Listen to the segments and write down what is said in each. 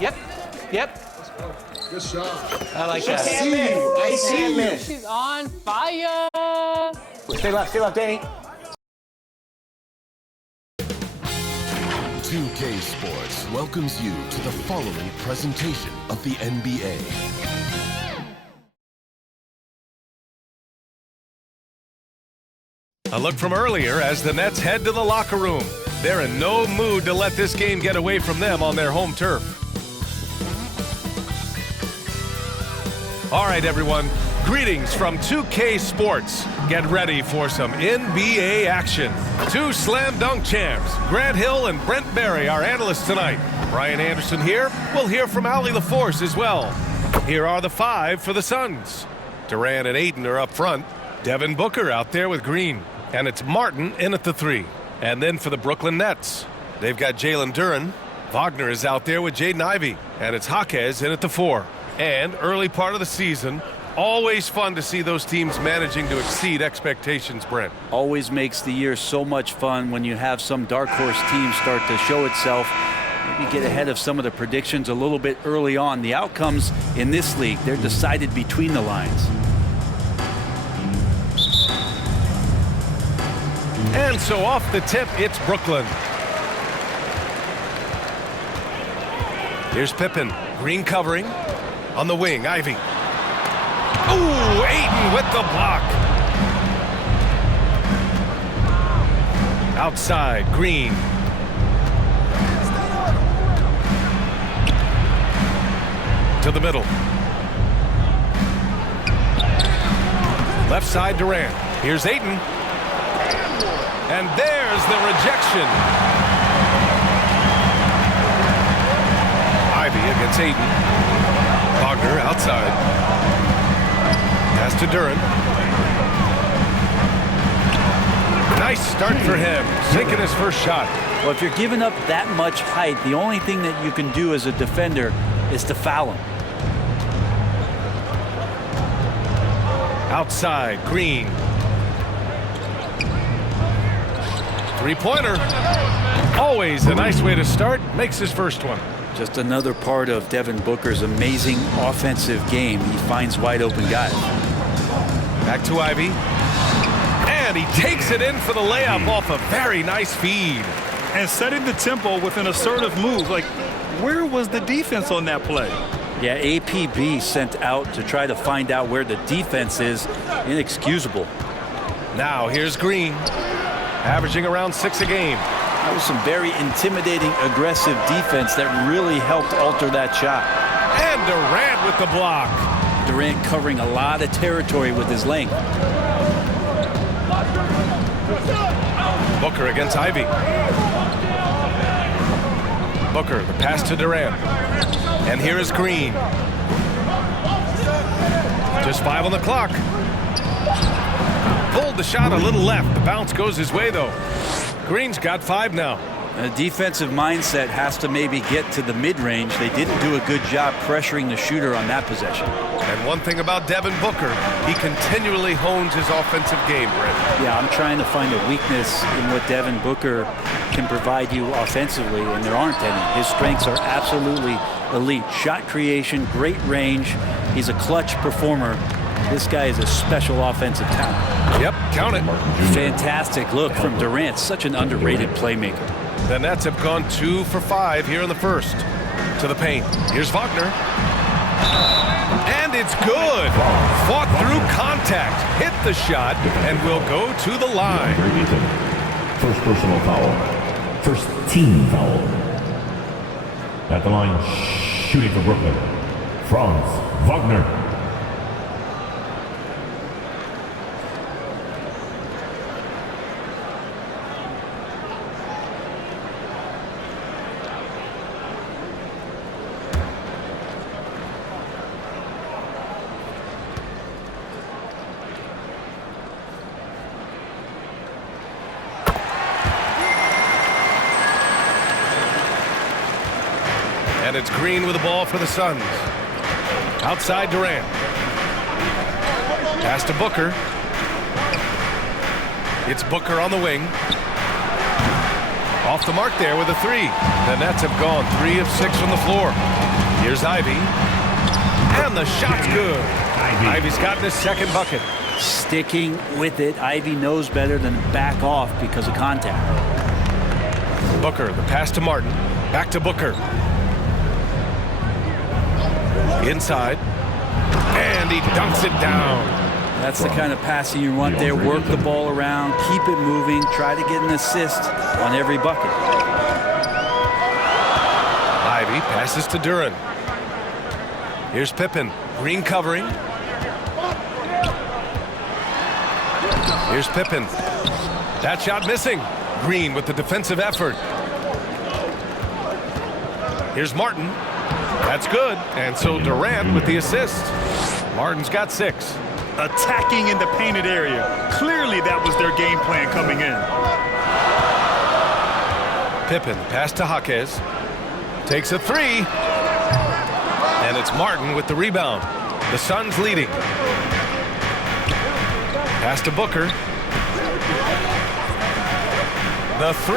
Yep. Yep. Good shot. I like that. I see. She's on fire. Stay left, Danny. 2K Sports welcomes you to the following presentation of the NBA. A look from earlier as the Nets head to the locker room. They're in no mood to let this game get away from them on their home turf. All right, everyone. Greetings from 2K Sports. Get ready for some NBA action. Two slam dunk champs, Grant Hill and Brent Barry, our analysts tonight. Brian Anderson here. We'll hear from Allie LaForce as well. Here are the five for the Suns. Durant and Ayton are up front. Devin Booker out there with Green. And it's Martin in at the 3. And then for the Brooklyn Nets, they've got Jalen Duren. Wagner is out there with Jaden Ivey. And it's Jaquez in at the 4. And early part of the season, always fun to see those teams managing to exceed expectations, Brent. Always makes the year so much fun when you have some dark horse team start to show itself. Maybe get ahead of some of the predictions a little bit early on. The outcomes in this league, they're decided between the lines. And so off the tip, it's Brooklyn. Here's Pippen. Green covering. On the wing, Ivy. Ooh, Ayton with the block. Outside, Green. To the middle. Left side, Durant. Here's Ayton. And there's the rejection. Ivy against Ayton. Wagner outside. Pass to Duren. Nice start for him. Sinking his first shot. Well, if you're giving up that much height, the only thing that you can do as a defender is to foul him. Outside, Green. Three-pointer. Always a nice way to start. Makes his first one. Just another part of Devin Booker's amazing offensive game. He finds wide open guys. Back to Ivy. And he takes it in for the layup off a very nice feed. And setting the tempo with an assertive move. Like, where was the defense on that play? Yeah, APB sent out to try to find out where the defense is. Inexcusable. Now here's Green. Averaging around 6 a game. That was some very intimidating, aggressive defense that really helped alter that shot. And Durant with the block. Durant covering a lot of territory with his length. Booker against Ivy. Booker, the pass to Durant. And here is Green. Just 5 on the clock. Pulled the shot a little left. The bounce goes his way, though. Green's got 5 now. A defensive mindset has to maybe get to the mid-range. They didn't do a good job pressuring the shooter on that possession. And one thing about Devin Booker, he continually hones his offensive game, Brent. Yeah, I'm trying to find a weakness in what Devin Booker can provide you offensively, and there aren't any. His strengths are absolutely elite. Shot creation, great range. He's a clutch performer. This guy is a special offensive talent. Yep, count it. Fantastic look from Durant. Such an underrated playmaker. The Nets have gone 2 for 5 here in the first. To the paint. Here's Wagner. And it's good. Fought through contact. Hit the shot and will go to the line. First personal foul. First team foul. At the line, shooting for Brooklyn, Franz Wagner. And it's Green with the ball for the Suns. Outside Durant. Pass to Booker. It's Booker on the wing. Off the mark there with a 3. The Nets have gone 3 of 6 from the floor. Here's Ivey. And the shot's good. Ivey's gotten his second bucket. Sticking with it. Ivey knows better than back off because of contact. Booker, the pass to Martin. Back to Booker. Inside. And he dunks it down. That's the kind of passing you want there. Work the ball around, keep it moving, try to get an assist on every bucket. Ivey passes to Duren. Here's Pippen. Green covering. Here's Pippen. That shot missing. Green with the defensive effort. Here's Martin. That's good. And so Durant with the assist. Martin's got 6. Attacking in the painted area. Clearly that was their game plan coming in. Pippen, pass to Jaquez. Takes a 3. And it's Martin with the rebound. The Suns leading. Pass to Booker. The 3.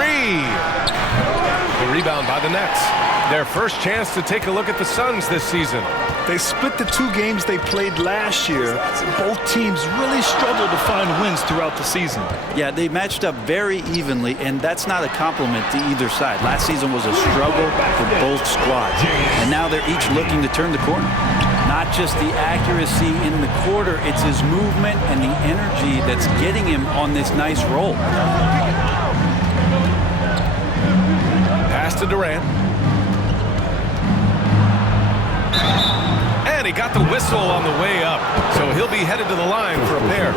The rebound by the Nets. Their first chance to take a look at the Suns this season. They split the 2 games they played last year. Both teams really struggled to find wins throughout the season. Yeah, they matched up very evenly, and that's not a compliment to either side. Last season was a struggle for both squads, and now they're each looking to turn the corner. Not just the accuracy in the quarter, it's his movement and the energy that's getting him on this nice roll. Pass to Durant. And he got the whistle on the way up, so he'll be headed to the line for a pair.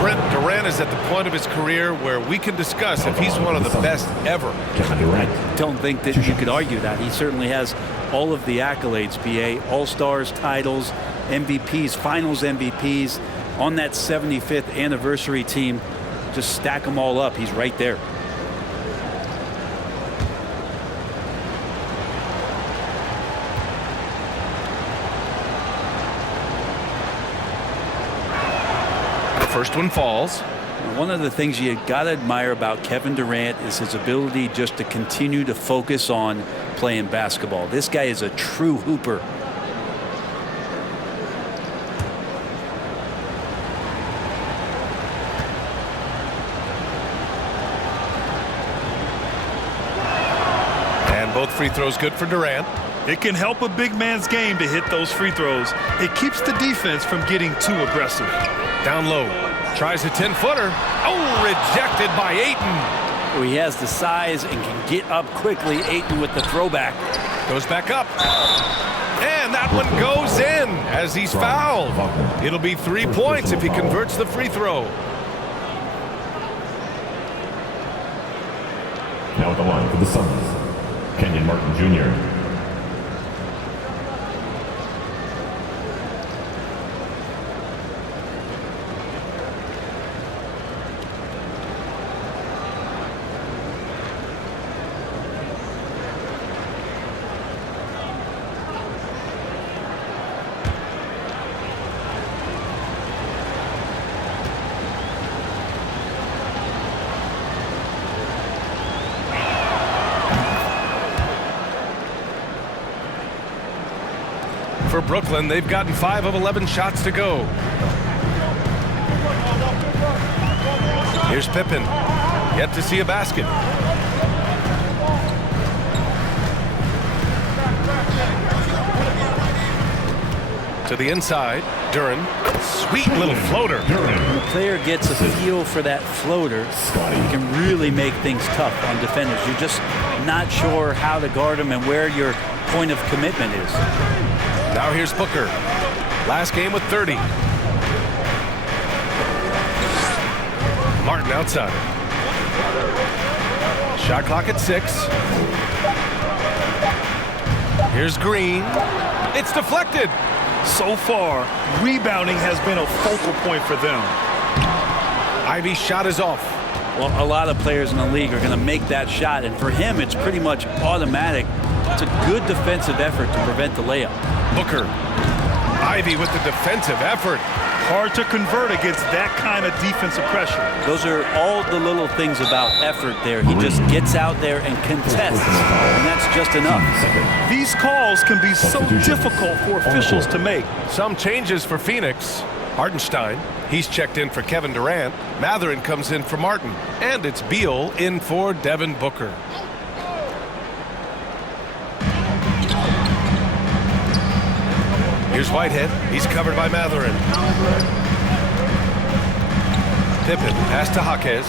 Brent Durant is at the point of his career where we can discuss if he's one of the best ever. I don't think that you could argue that. He certainly has all of the accolades, BA, All-Stars, titles, MVPs, Finals MVPs. On that 75th anniversary team, just stack them all up. He's right there. First one falls. One of the things you got to admire about Kevin Durant is his ability just to continue to focus on playing basketball. This guy is a true hooper. And both free throws good for Durant. It can help a big man's game to hit those free throws. It keeps the defense from getting too aggressive. Down low. Tries a 10-footer. Oh, rejected by Ayton. He has the size and can get up quickly. Ayton with the throwback. Goes back up. And that one goes in as he's fouled. It'll be 3 points if he converts the free throw. Now at the line for the Suns, Kenyon Martin Jr. For Brooklyn, they've gotten 5 of 11 shots to go. Here's Pippen. Yet to see a basket. To the inside, Duren. Sweet little floater. When the player gets a feel for that floater, he can really make things tough on defenders. You're just not sure how to guard him and where your point of commitment is. Now here's Booker. Last game with 30. Martin outside. Shot clock at 6. Here's Green. It's deflected. So far, rebounding has been a focal point for them. Ivey's shot is off. Well, a lot of players in the league are going to make that shot, and for him, it's pretty much automatic. It's a good defensive effort to prevent the layup. Booker. Ivey with the defensive effort. Hard to convert against that kind of defensive pressure. Those are all the little things about effort there. He just gets out there and contests, and that's just enough. These calls can be so difficult for officials to make. Some changes for Phoenix. Hartenstein, he's checked in for Kevin Durant. Mathurin comes in for Martin. And it's Beal in for Devin Booker. Here's Whitehead. He's covered by Mathurin. Pippen, pass to Jaquez.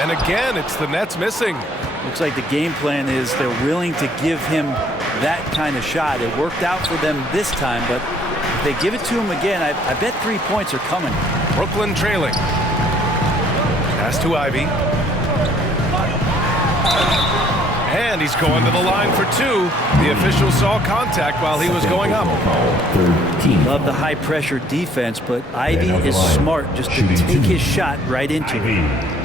And again, it's the Nets missing. Looks like the game plan is they're willing to give him that kind of shot. It worked out for them this time, but if they give it to him again, I bet 3 points are coming. Brooklyn trailing. Pass to Ivey. And he's going to the line for two. The official saw contact while he was going up. Love the high-pressure defense, but Ivey is smart just to take his shot right into it.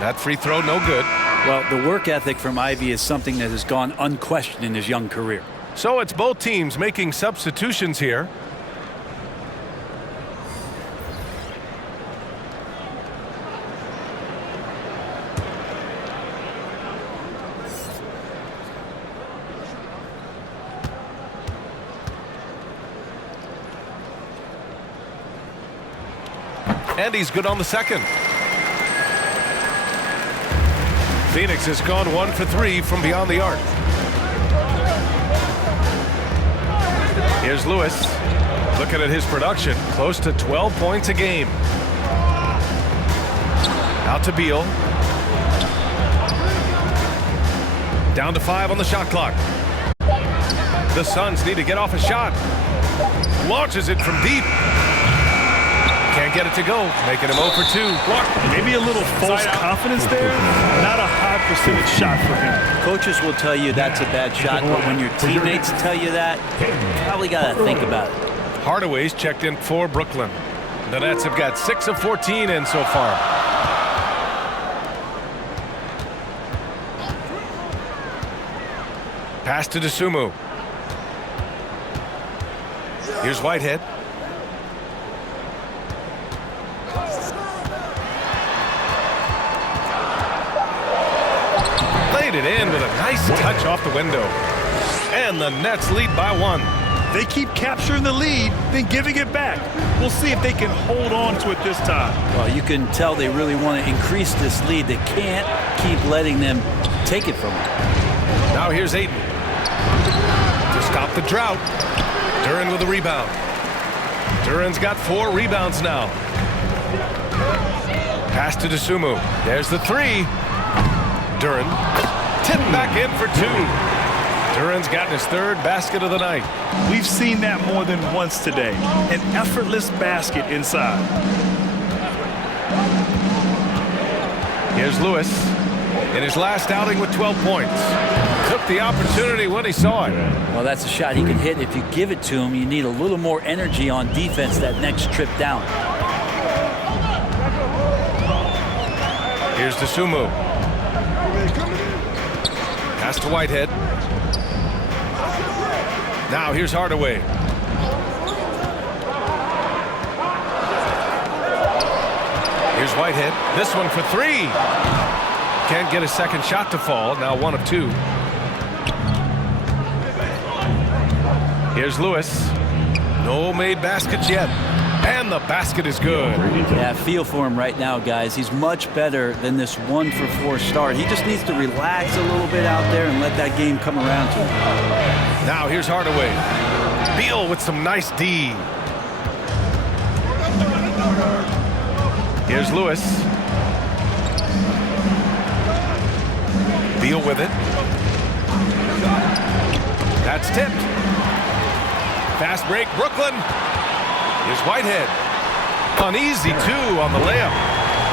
That free throw, no good. Well, the work ethic from Ivey is something that has gone unquestioned in his young career. So it's both teams making substitutions here. And he's good on the second. Phoenix has gone 1 for 3 from beyond the arc. Here's Lewis. Looking at his production, close to 12 points a game. Out to Beal. Down to 5 on the shot clock. The Suns need to get off a shot. Launches it from deep. Can't get it to go, making him 0 for 2. Maybe a little false confidence there. Not a high percentage shot for him. Coaches will tell you that's a bad shot, but when your teammates tell you that, you probably got to think about it. Hardaway's checked in for Brooklyn. The Nets have got 6 of 14 in so far. Pass to Dosunmu. Here's Whitehead. Laid it in with a nice touch off the window. And the Nets lead by 1. They keep capturing the lead, then giving it back. We'll see if they can hold on to it this time. Well, you can tell they really want to increase this lead. They can't keep letting them take it from them. Now here's Ayton. To stop the drought. Duren with a rebound. Duren's got 4 rebounds now. Pass to Dosunmu. There's the 3. Duren tipped back in for 2. Duren's gotten his 3rd basket of the night. We've seen that more than once today. An effortless basket inside. Here's Lewis in his last outing with 12 points. Took the opportunity when he saw it. Well, that's a shot he can hit. If you give it to him, you need a little more energy on defense that next trip down. Here's Dosunmu. Pass to Whitehead. Now here's Hardaway. Here's Whitehead. This one for 3. Can't get a second shot to fall. Now 1 of 2. Here's Lewis. No made baskets yet. And the basket is good. Yeah, feel for him right now, guys. He's much better than this 1 for 4 start. He just needs to relax a little bit out there and let that game come around to him. Now here's Hardaway. Beal with some nice D. Here's Lewis. Beal with it. That's tipped. Fast break, Brooklyn. Here's Whitehead. An easy 2 on the layup.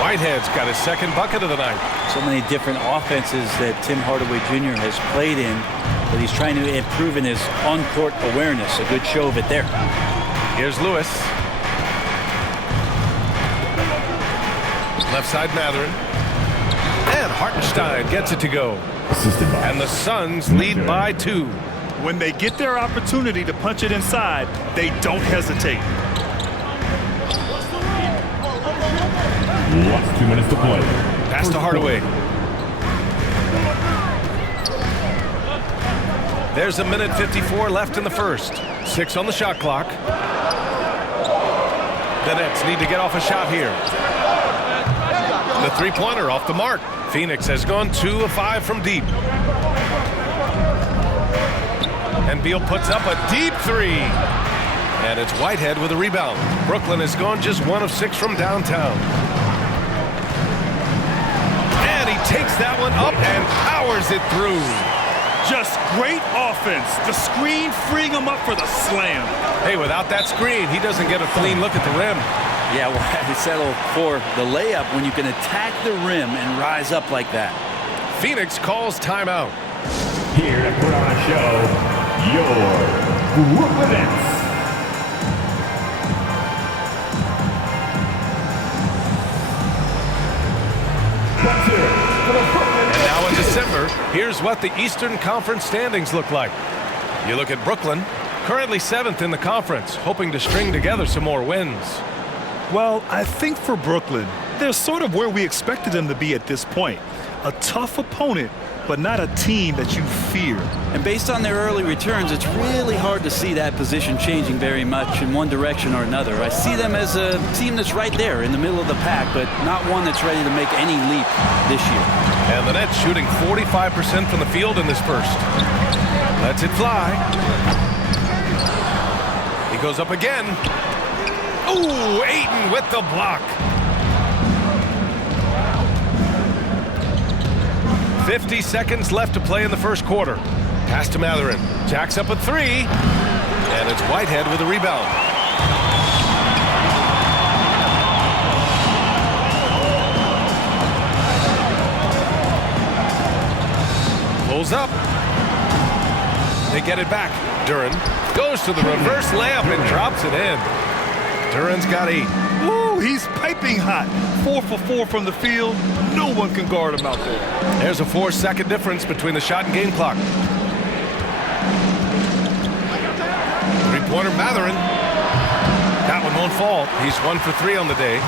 Whitehead's got his second bucket of the night. So many different offenses that Tim Hardaway Jr. has played in, but he's trying to improve in his on-court awareness. A good show of it there. Here's Lewis. Left side Mathurin. And Hartenstein gets it to go. Assisted by And the Suns lead by 2. When they get their opportunity to punch it inside, they don't hesitate. last 2 minutes to play. Pass to Hardaway. There's a minute 54 left in the first. 6 on the shot clock. The Nets need to get off a shot here. The three-pointer off the mark. Phoenix has gone 2 of 5 from deep. And Beal puts up a deep 3. And it's Whitehead with a rebound. Brooklyn has gone just 1 of 6 from downtown. And he takes that one up and powers it through. Just great offense. The screen freeing him up for the slam. Hey, without that screen, he doesn't get a clean look at the rim. Yeah, well, he settled for the layup when you can attack the rim and rise up like that. Phoenix calls timeout. Here to put on a show, your Brooklyn Nets. And now in December, here's what the Eastern Conference standings look like. You look at Brooklyn, currently 7th in the conference, hoping to string together some more wins. Well, I think for Brooklyn, they're sort of where we expected them to be at this point. A tough opponent, but not a team that you fear. And based on their early returns, it's really hard to see that position changing very much in one direction or another. I see them as a team that's right there in the middle of the pack, but not one that's ready to make any leap this year. And the Nets shooting 45% from the field in this first. Lets it fly. He goes up again. Ooh, Ayton with the block. 50 seconds left to play in the first quarter. Pass to Mathurin. Jacks up a 3. And it's Whitehead with a rebound. Pulls up. They get it back. Duren goes to the reverse layup and drops it in. Duren's got 8. Ooh, he's piping hot. 4 for 4 from the field. No one can guard him out there. There's a 4-second difference between the shot and game clock. Three-pointer Mathurin. That one won't fall. He's 1 for 3 on the day.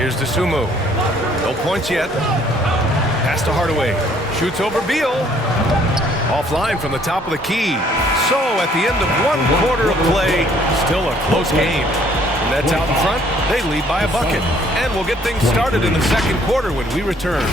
Here's Dosunmu. No points yet. Pass to Hardaway. Shoots over Beal. Offline from the top of the key. So at the end of 1 quarter of play, still a close game. The Nets out in front, they lead by a bucket. And we'll get things started in the second quarter when we return.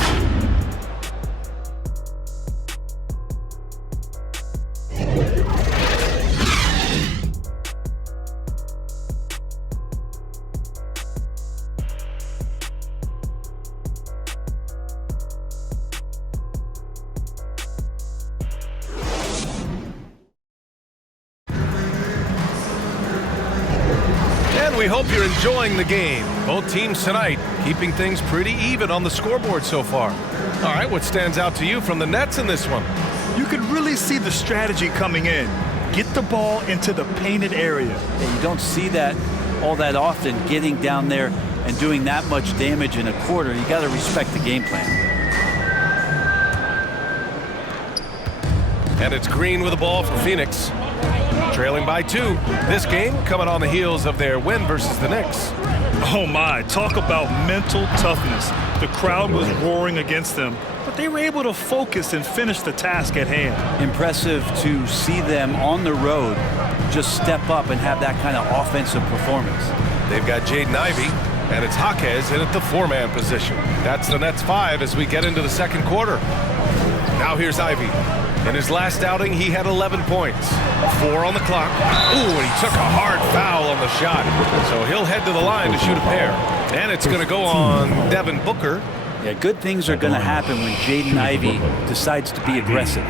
We hope you're enjoying the game. Both teams tonight keeping things pretty even on the scoreboard so far. All right, what stands out to you from the Nets in this one? You can really see the strategy coming in. Get the ball into the painted area. Yeah, you don't see that all that often, getting down there and doing that much damage in a quarter. You got to respect the game plan. And it's Green with the ball for Phoenix. Trailing by 2. This game coming on the heels of their win versus the Knicks. Oh my, talk about mental toughness. The crowd was roaring against them, but they were able to focus and finish the task at hand. Impressive to see them on the road just step up and have that kind of offensive performance. They've got Jaden Ivey, and it's Jaquez in at the 4-man position. That's the Nets 5 as we get into the second quarter. Now here's Ivey. In his last outing, he had 11 points. 4 on the clock. Ooh, and he took a hard foul on the shot. So he'll head to the line to shoot a pair. And it's going to go on Devin Booker. Yeah, good things are going to happen when Jaden Ivey decides to be aggressive.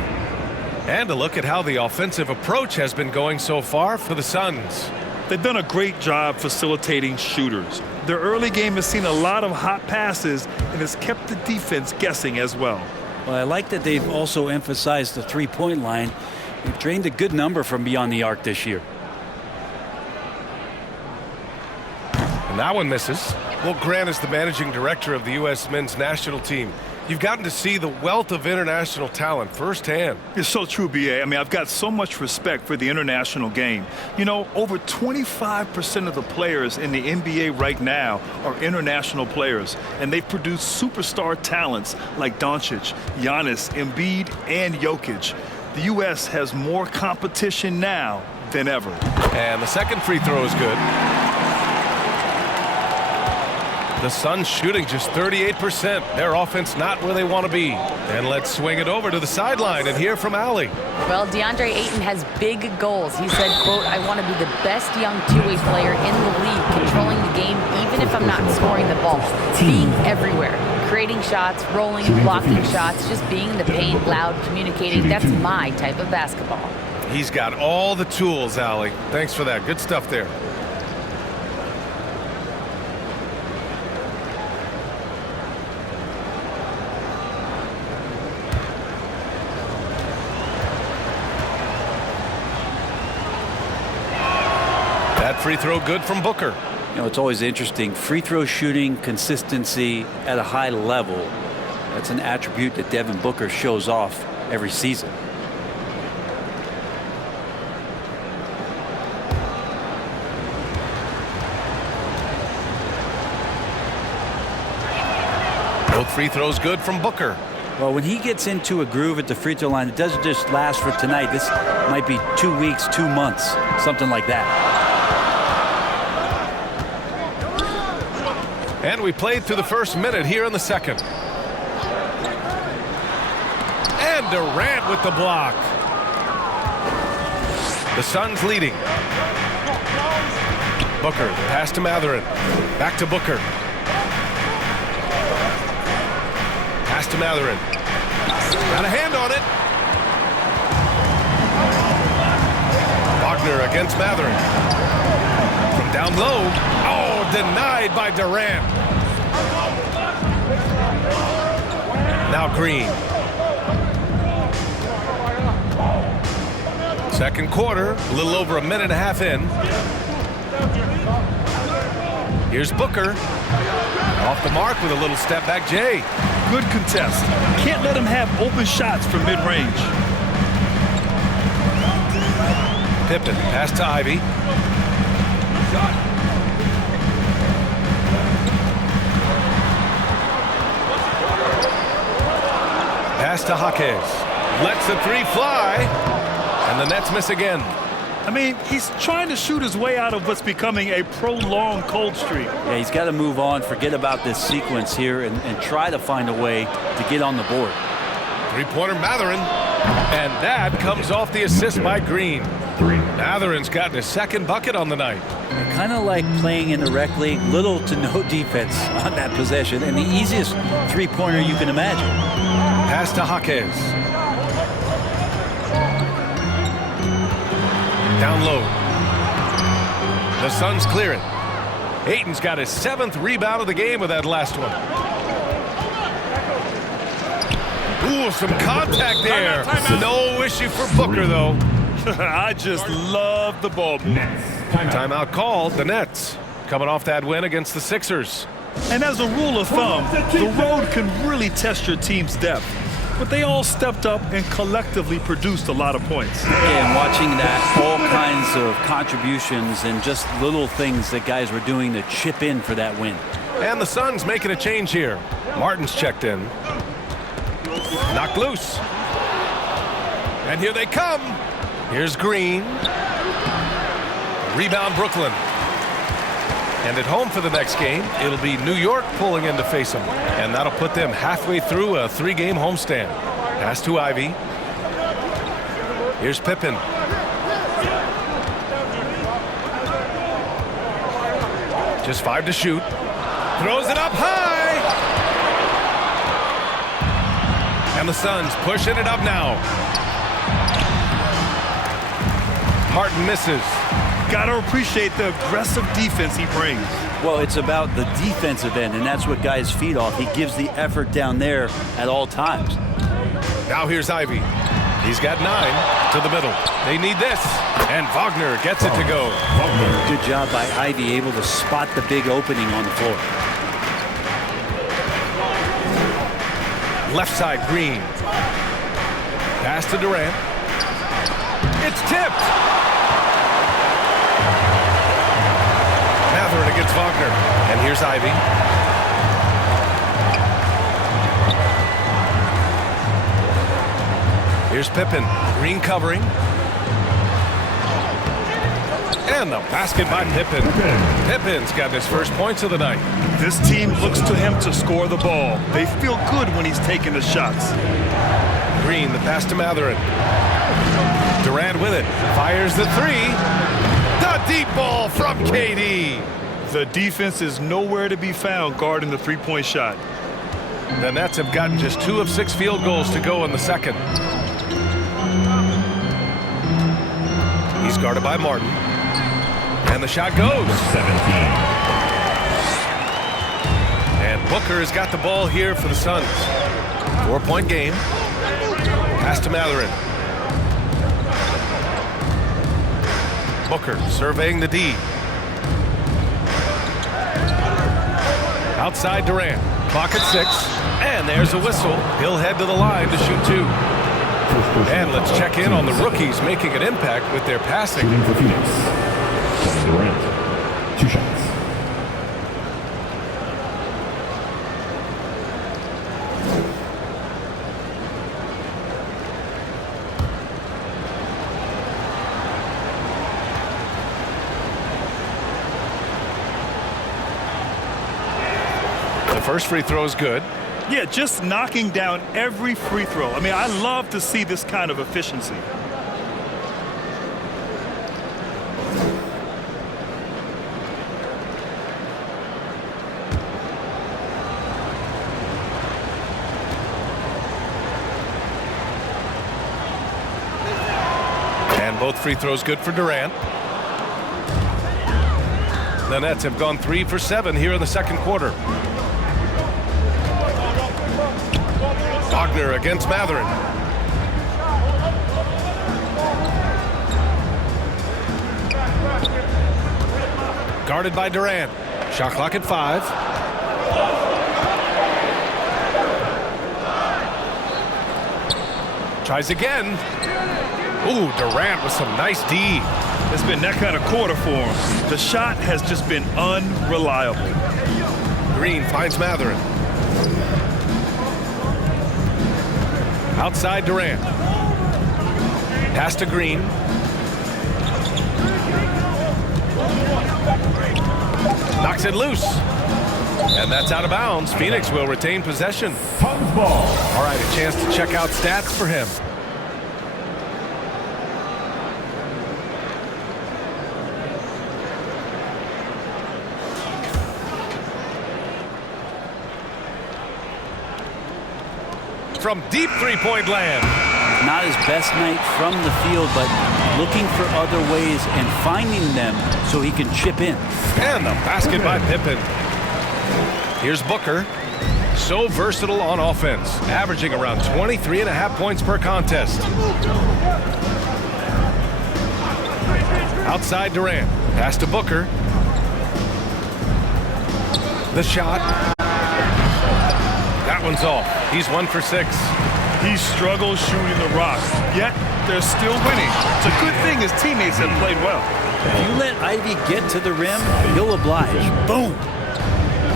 And a look at how the offensive approach has been going so far for the Suns. They've done a great job facilitating shooters. Their early game has seen a lot of hot passes and has kept the defense guessing as well. Well, I like that they've also emphasized the three-point line. They've drained a good number from beyond the arc this year. And that one misses. Well, Grant is the managing director of the U.S. men's national team. You've gotten to see the wealth of international talent firsthand. It's so true, B.A. I mean, I've got so much respect for the international game. You know, over 25% of the players in the NBA right now are international players, and they've produced superstar talents like Doncic, Giannis, Embiid, and Jokic. The U.S. has more competition now than ever. And the second free throw is good. The Suns shooting just 38%. Their offense not where they want to be. And let's swing it over to the sideline and hear from Allie. Well, DeAndre Ayton has big goals. He said, quote, "I want to be the best young two-way player in the league, controlling the game even if I'm not scoring the ball. Being everywhere, creating shots, rolling, blocking shots, just being in the paint, loud, communicating. That's my type of basketball." He's got all the tools, Allie. Thanks for that. Good stuff there. That free throw good from Booker. You know, it's always interesting. Free throw shooting, consistency at a high level. That's an attribute that Devin Booker shows off every season. Both free throws good from Booker. Well, when he gets into a groove at the free throw line, it doesn't just last for tonight. This might be 2 weeks, 2 months, something like that. And we played through the first minute here in the second. And Durant with the block. The Suns leading. Booker, pass to Mathurin. Back to Booker. Pass to Mathurin. Got a hand on it. Wagner against Mathurin. From down low. Oh, denied by Durant. Now Green. Second quarter, a little over a minute and a half in. Here's Booker. Off the mark with a little step back Jay. Good contest. Can't let him have open shots from mid-range. Pippen, pass to Ivy. Pass to Jaquez. Lets the three fly. And the Nets miss again. I mean, he's trying to shoot his way out of what's becoming a prolonged cold streak. Yeah, he's got to move on, forget about this sequence here, and try to find a way to get on the board. Three-pointer Mathurin. And that comes off the assist by Green. Mathurin's gotten his second bucket on the night. Kind of like playing in the rec league, little to no defense on that possession, and the easiest three-pointer you can imagine. Pass to Jaquez. Down low. The Suns clear it. Ayton's got his 7th rebound of the game with that last one. Ooh, some contact there. No issue for Booker, though. I just love the ball. Timeout called. The Nets coming off that win against the Sixers. And as a rule of thumb, the road can really test your team's depth. But they all stepped up and collectively produced a lot of points. Again, watching that, all kinds of contributions and just little things that guys were doing to chip in for that win. And the Suns making a change here. Martin's checked in. Knocked loose. And here they come. Here's Green. Rebound Brooklyn. And at home for the next game, it'll be New York pulling in to face them. And that'll put them halfway through a 3-game homestand. Pass to Ivy. Here's Pippen. Just 5 to shoot. Throws it up high. And the Suns pushing it up now. Martin misses. got to appreciate the aggressive defense he brings. Well, it's about the defensive end, and that's what guys feed off. He gives the effort down there at all times. Now here's Ivy. He's got 9 to the middle. They need this, and Wagner gets it to go. Good job by Ivy, able to spot the big opening on the floor. Left side, Green. Pass to Durant. It's tipped. Mathurin against Wagner. And here's Ivy. Here's Pippen. Green covering. And the basket by Pippen. Pippen's got his first points of the night. This team looks to him to score the ball. They feel good when he's taking the shots. Green, the pass to Mathurin. Durant with it. Fires the 3. The deep ball from KD. The defense is nowhere to be found guarding the three-point shot. The Nets have gotten just 2 of 6 field goals to go in the second. He's guarded by Martin. And the shot goes. 17. And Booker has got the ball here for the Suns. 4-point game. Pass to Mathurin. Booker surveying the D. Outside Durant. Clock at 6. And there's a whistle. He'll head to the line to shoot 2. And let's check in on the rookies making an impact with their passing. Shooting for Phoenix. Kevin Durant. 2 shots. The first free throw is good. Yeah, just knocking down every free throw. I mean, I love to see this kind of efficiency. And both free throws good for Durant. The Nets have gone 3 for 7 here in the second quarter. Wagner against Mathurin. Guarded by Durant. Shot clock at 5. Tries again. Ooh, Durant with some nice D. It's been that kind of quarter for him. The shot has just been unreliable. Green finds Mathurin. Outside Durant. Pass to Green. Knocks it loose. And that's out of bounds. Phoenix will retain possession. Suns ball. All right, a chance to check out stats for him. From deep three-point land. Not his best night from the field, but looking for other ways and finding them so he can chip in. And the basket by Pippen. Here's Booker. So versatile on offense, averaging around 23.5 points per contest. Outside Durant. Pass to Booker. The shot. That one's off. He's 1 for 6. He struggles shooting the rock, yet they're still winning. It's a good thing his teammates have played well. If you let Ivy get to the rim, he'll oblige. Boom.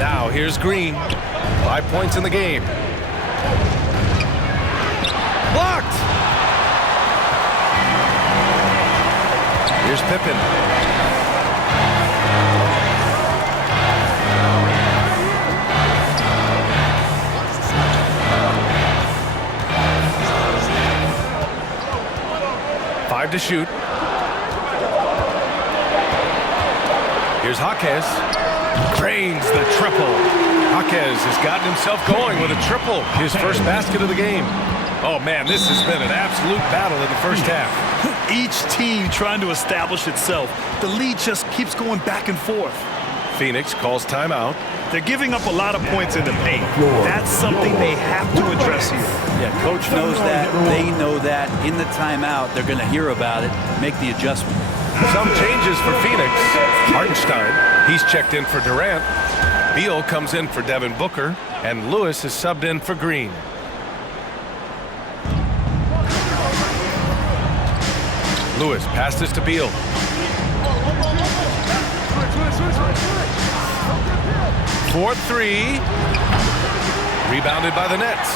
Now here's Green. 5 points in the game. Blocked. Here's Pippen. To shoot. Here's Jaquez. Drains the triple. Jaquez has gotten himself going with a triple. His first basket of the game. Oh, man, this has been an absolute battle in the first half. Each team trying to establish itself. The lead just keeps going back and forth. Phoenix calls timeout. They're giving up a lot of points in the paint. That's something they have to address here. Yeah, coach knows that. They know that. In the timeout, they're going to hear about it, make the adjustment. Some changes for Phoenix. Hartenstein, he's checked in for Durant. Beal comes in for Devin Booker, and Lewis is subbed in for Green. Lewis passes to Beal. For three. Rebounded by the Nets.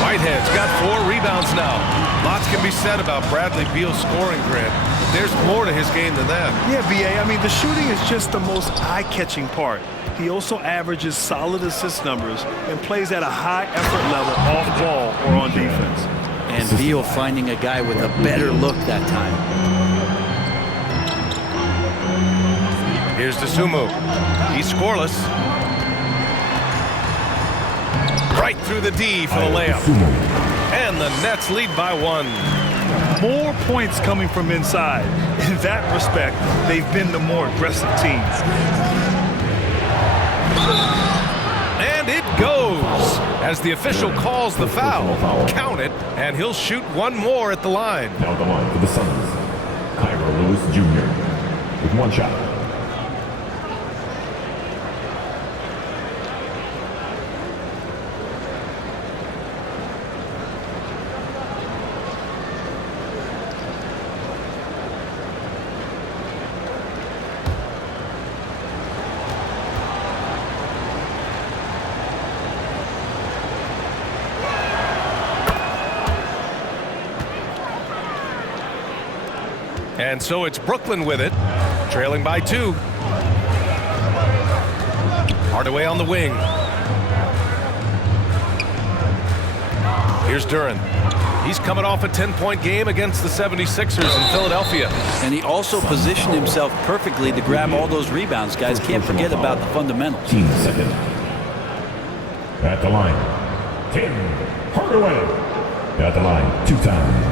Whitehead's got 4 rebounds now. Lots can be said about Bradley Beal's scoring, Grant. But there's more to his game than that. Yeah, B.A., I mean, the shooting is just the most eye-catching part. He also averages solid assist numbers and plays at a high effort level off ball or on defense. And Beal finding a guy with a better look that time. Here's Dosunmu. He's scoreless. Right through the D for the layup. And the Nets lead by 1. More points coming from inside. In that respect, they've been the more aggressive team. And it goes as the official calls the foul. Count it, and he'll shoot 1 more at the line. Now the line for the Suns. Kyra Lewis Jr. with 1 shot. And so it's Brooklyn with it, trailing by 2. Hardaway on the wing. Here's Duren. He's coming off a 10-point game against the 76ers in Philadelphia. And he also positioned himself perfectly to grab all those rebounds. Guys, can't forget about the fundamentals. Team second. At the line, Tim Hardaway. At the line 2 times.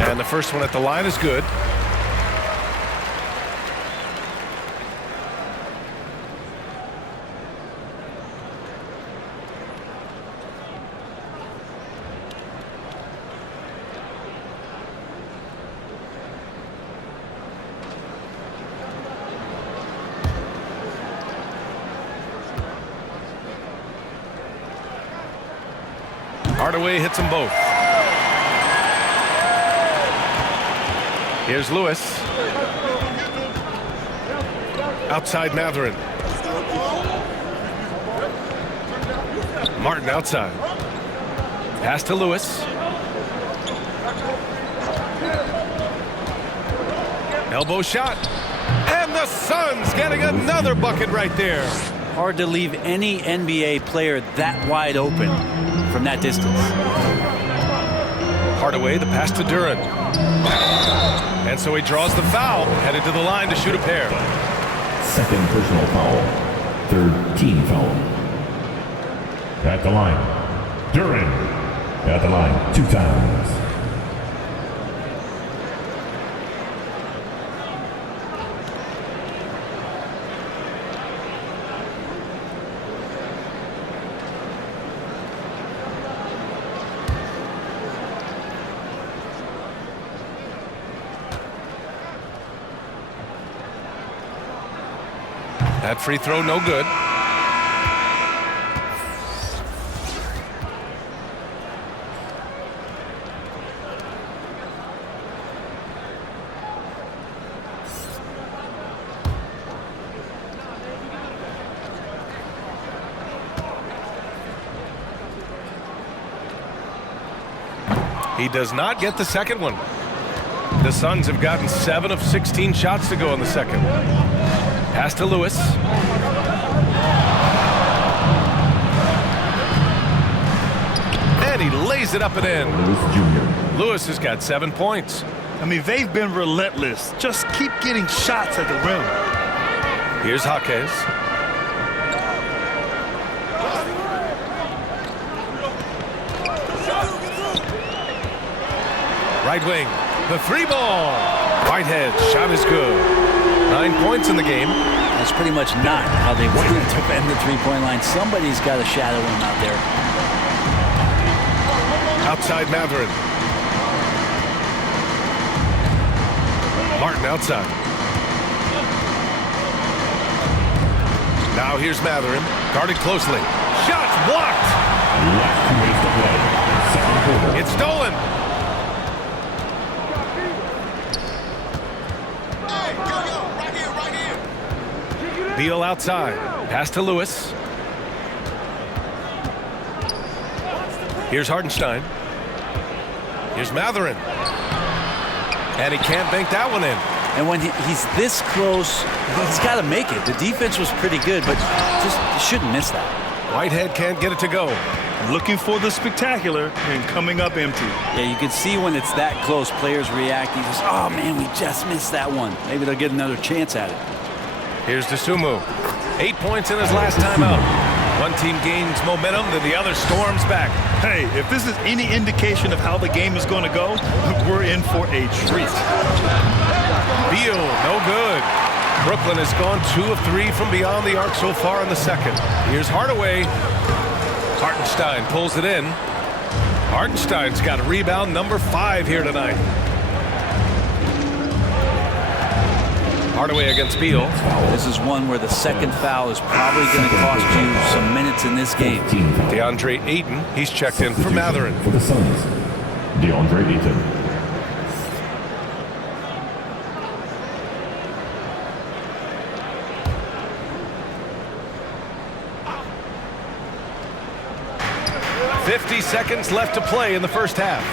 And the first one at the line is good. Hardaway hits them both. Here's Lewis. Outside Mathurin. Martin outside. Pass to Lewis. Elbow shot. And the Suns getting another bucket right there. Hard to leave any NBA player that wide open from that distance. Hardaway, the pass to Duren. And so he draws the foul, headed to the line to shoot a pair. Second personal foul. 3rd team foul. At the line, Duren. At the line 2 times. That free throw no good. He does not get the second one. The Suns have gotten 7 of 16 shots to go in the second. Pass to Lewis. lays it up and in. Lewis Jr. Lewis has got 7 points. I mean, they've been relentless. Just keep getting shots at the rim. Here's Jaquez. Right wing, the 3 ball. Whitehead shot is good. 9 points in the game. That's pretty much not how they want to defend the three-point line. Somebody's got to shadow him out there. Outside Matherin. Martin outside. Now here's Matherin. Guarded closely. Shots blocked. Last 2 minutes to play. Second quarter. It's stolen. Beal outside. Pass to Lewis. Here's Hartenstein. Here's Matherin. And he can't bank that one in. And when he's this close, he's got to make it. The defense was pretty good, but just shouldn't miss that. Whitehead can't get it to go. Looking for the spectacular and coming up empty. Yeah, you can see when it's that close, players react. You just, oh man, we just missed that one. Maybe they'll get another chance at it. Here's Dosunmu. 8 points in his last time out. One team gains momentum, then the other storms back. Hey, if this is any indication of how the game is going to go, we're in for a treat. Beal, no good. Brooklyn has gone 2 of 3 from beyond the arc so far in the second. Here's Hardaway. Hartenstein pulls it in. Hartenstein's got rebound number 5 here tonight. Hardaway against Beal. This is one where the second foul is probably going to cost you some minutes in this game. DeAndre Ayton, he's checked in for Matherin. For the Suns, DeAndre Ayton. .50 seconds left to play in the first half.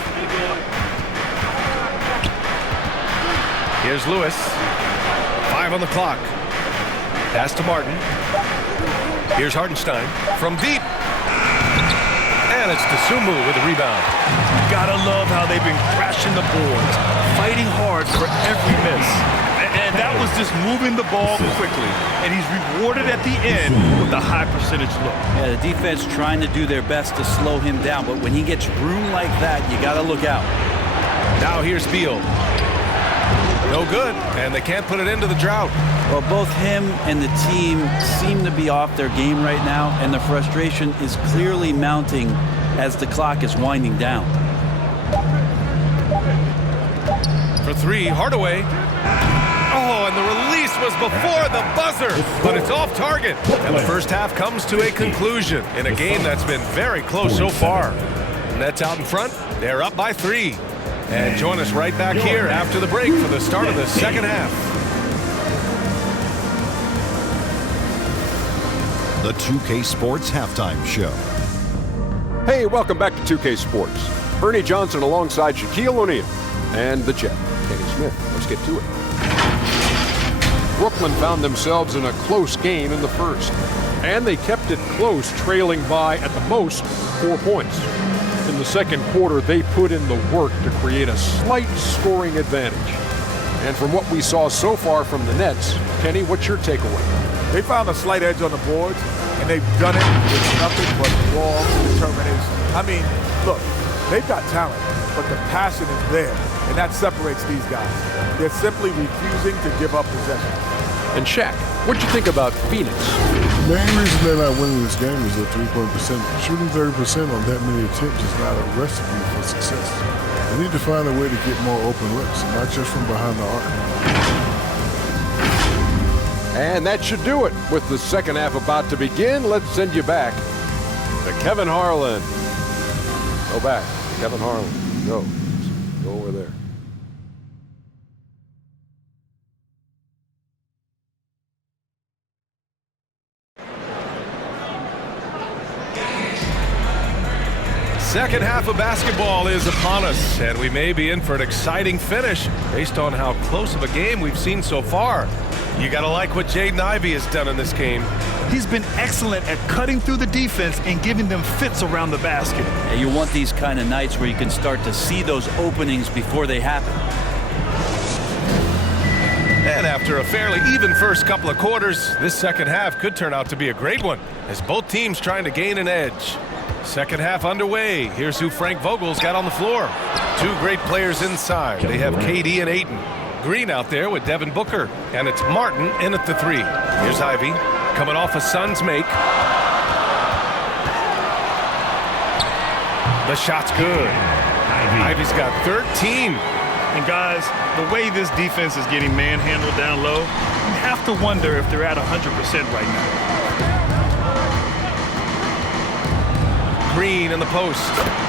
Here's Lewis. 5 on the clock. Pass to Martin. Here's Hartenstein from deep. And it's Dosunmu with the rebound. Gotta love how they've been crashing the boards, fighting hard for every miss. And that was just moving the ball quickly. And he's rewarded at the end with a high percentage look. Yeah, the defense trying to do their best to slow him down, but when he gets room like that, you got to look out. Now here's Beal. No good, and they can't put it into the drought. Well, both him and the team seem to be off their game right now, and the frustration is clearly mounting as the clock is winding down. For 3, Hardaway. Oh, and the release was before the buzzer, but it's off target. And the first half comes to a conclusion in a game that's been very close so far. Nets out in front. They're up by 3. And join us right back here after the break for the start of the second half. The 2K Sports Halftime Show. Hey, welcome back to 2K Sports. Ernie Johnson alongside Shaquille O'Neal and the Jet, Kenny Smith. Let's get to it. Brooklyn found themselves in a close game in the first, and they kept it close, trailing by at the most 4 points. In the second quarter, they put in the work to create a slight scoring advantage. And from what we saw so far from the Nets, Kenny, what's your takeaway? They found a slight edge on the boards, and they've done it with nothing but raw determination. I mean, look, they've got talent, but the passion is there, and that separates these guys. They're simply refusing to give up possession. And Shaq, what'd you think about Phoenix? The main reason they're not winning this game is their three-point percentage. Shooting 30% on that many attempts is not a recipe for success. They need to find a way to get more open looks, not just from behind the arc. And that should do it. With the second half about to begin, let's send you back to Kevin Harlan. Go back. Kevin Harlan. Go over there. Second half of basketball is upon us, and we may be in for an exciting finish based on how close of a game we've seen so far. You got to like what Jaden Ivey has done in this game. He's been excellent at cutting through the defense and giving them fits around the basket. Yeah, you want these kind of nights where you can start to see those openings before they happen. And after a fairly even first couple of quarters, this second half could turn out to be a great one as both teams trying to gain an edge. Second half underway. Here's who Frank Vogel's got on the floor. Two great players inside. They have KD and Ayton. Green out there with Devin Booker. And it's Martin in at the three. Here's Ivey coming off a Suns make. The shot's good. Ivey's got 13. And guys, the way this defense is getting manhandled down low, you have to wonder if they're at 100% right now. Green in the post,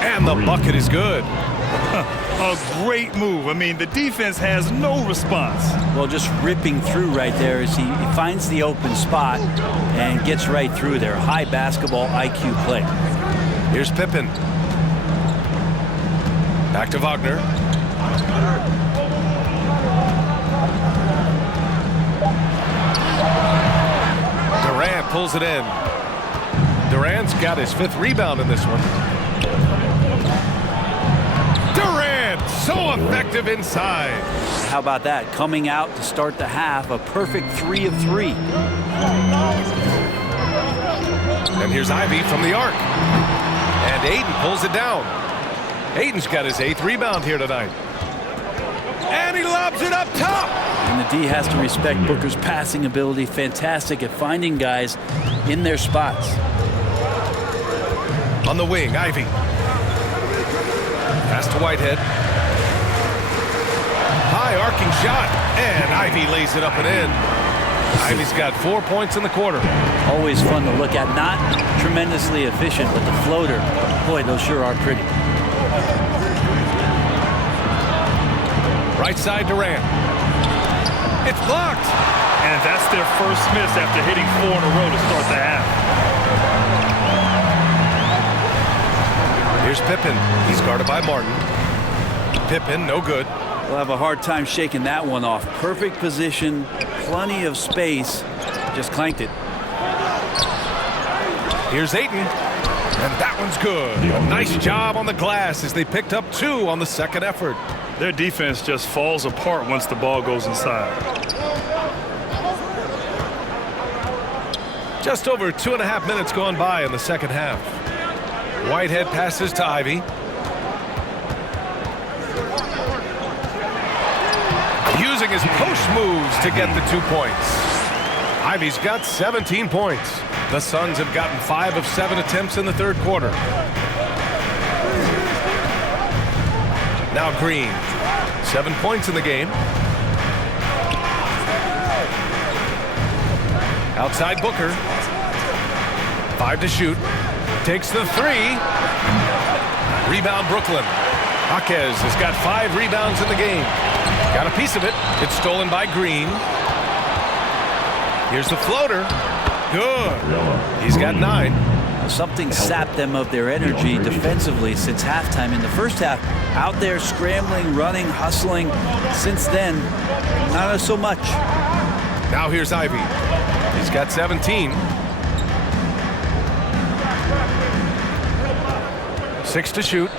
and the bucket is good. A great move. I mean, the defense has no response. Well, just ripping through right there as he finds the open spot and gets right through there. High basketball IQ play. Here's Pippen. Back to Wagner. Durant pulls it in. Durant's got his 5th rebound in this one. Durant, so effective inside. How about that? Coming out to start the half, a perfect 3 of 3. And here's Ivey from the arc. And Ayton pulls it down. Ayton's got his 8th rebound here tonight. And he lobs it up top. And the D has to respect Booker's passing ability. Fantastic at finding guys in their spots. On the wing, Ivey. Pass to Whitehead. High arcing shot. And Ivey lays it up and in. Ivey's got 4 points in the quarter. Always fun to look at. Not tremendously efficient, but the floater, boy, those sure are pretty. Right side Durant. It's blocked. And that's their first miss after hitting 4 in a row to start the half. Here's Pippen. He's guarded by Martin. Pippen, no good. We'll have a hard time shaking that one off. Perfect position, plenty of space. Just clanked it. Here's Ayton. And that one's good. Nice job on the glass as they picked up 2 on the second effort. Their defense just falls apart once the ball goes inside. Just over 2.5 minutes gone by in the second half. Whitehead passes to Ivey. Using his post moves to get the 2 points. Ivey's got 17 points. The Suns have gotten 5 of 7 attempts in the third quarter. Now Green. 7 points in the game. Outside Booker. 5 to shoot. Takes the 3. Rebound Brooklyn. Jaquez has got 5 rebounds in the game. Got a piece of it. It's stolen by Green. Here's the floater. Good. He's got 9. Something sapped them of their energy defensively since halftime. In the first half, out there scrambling, running, hustling. Since then, not so much. Now here's Ivey. He's got 17. 6 to shoot.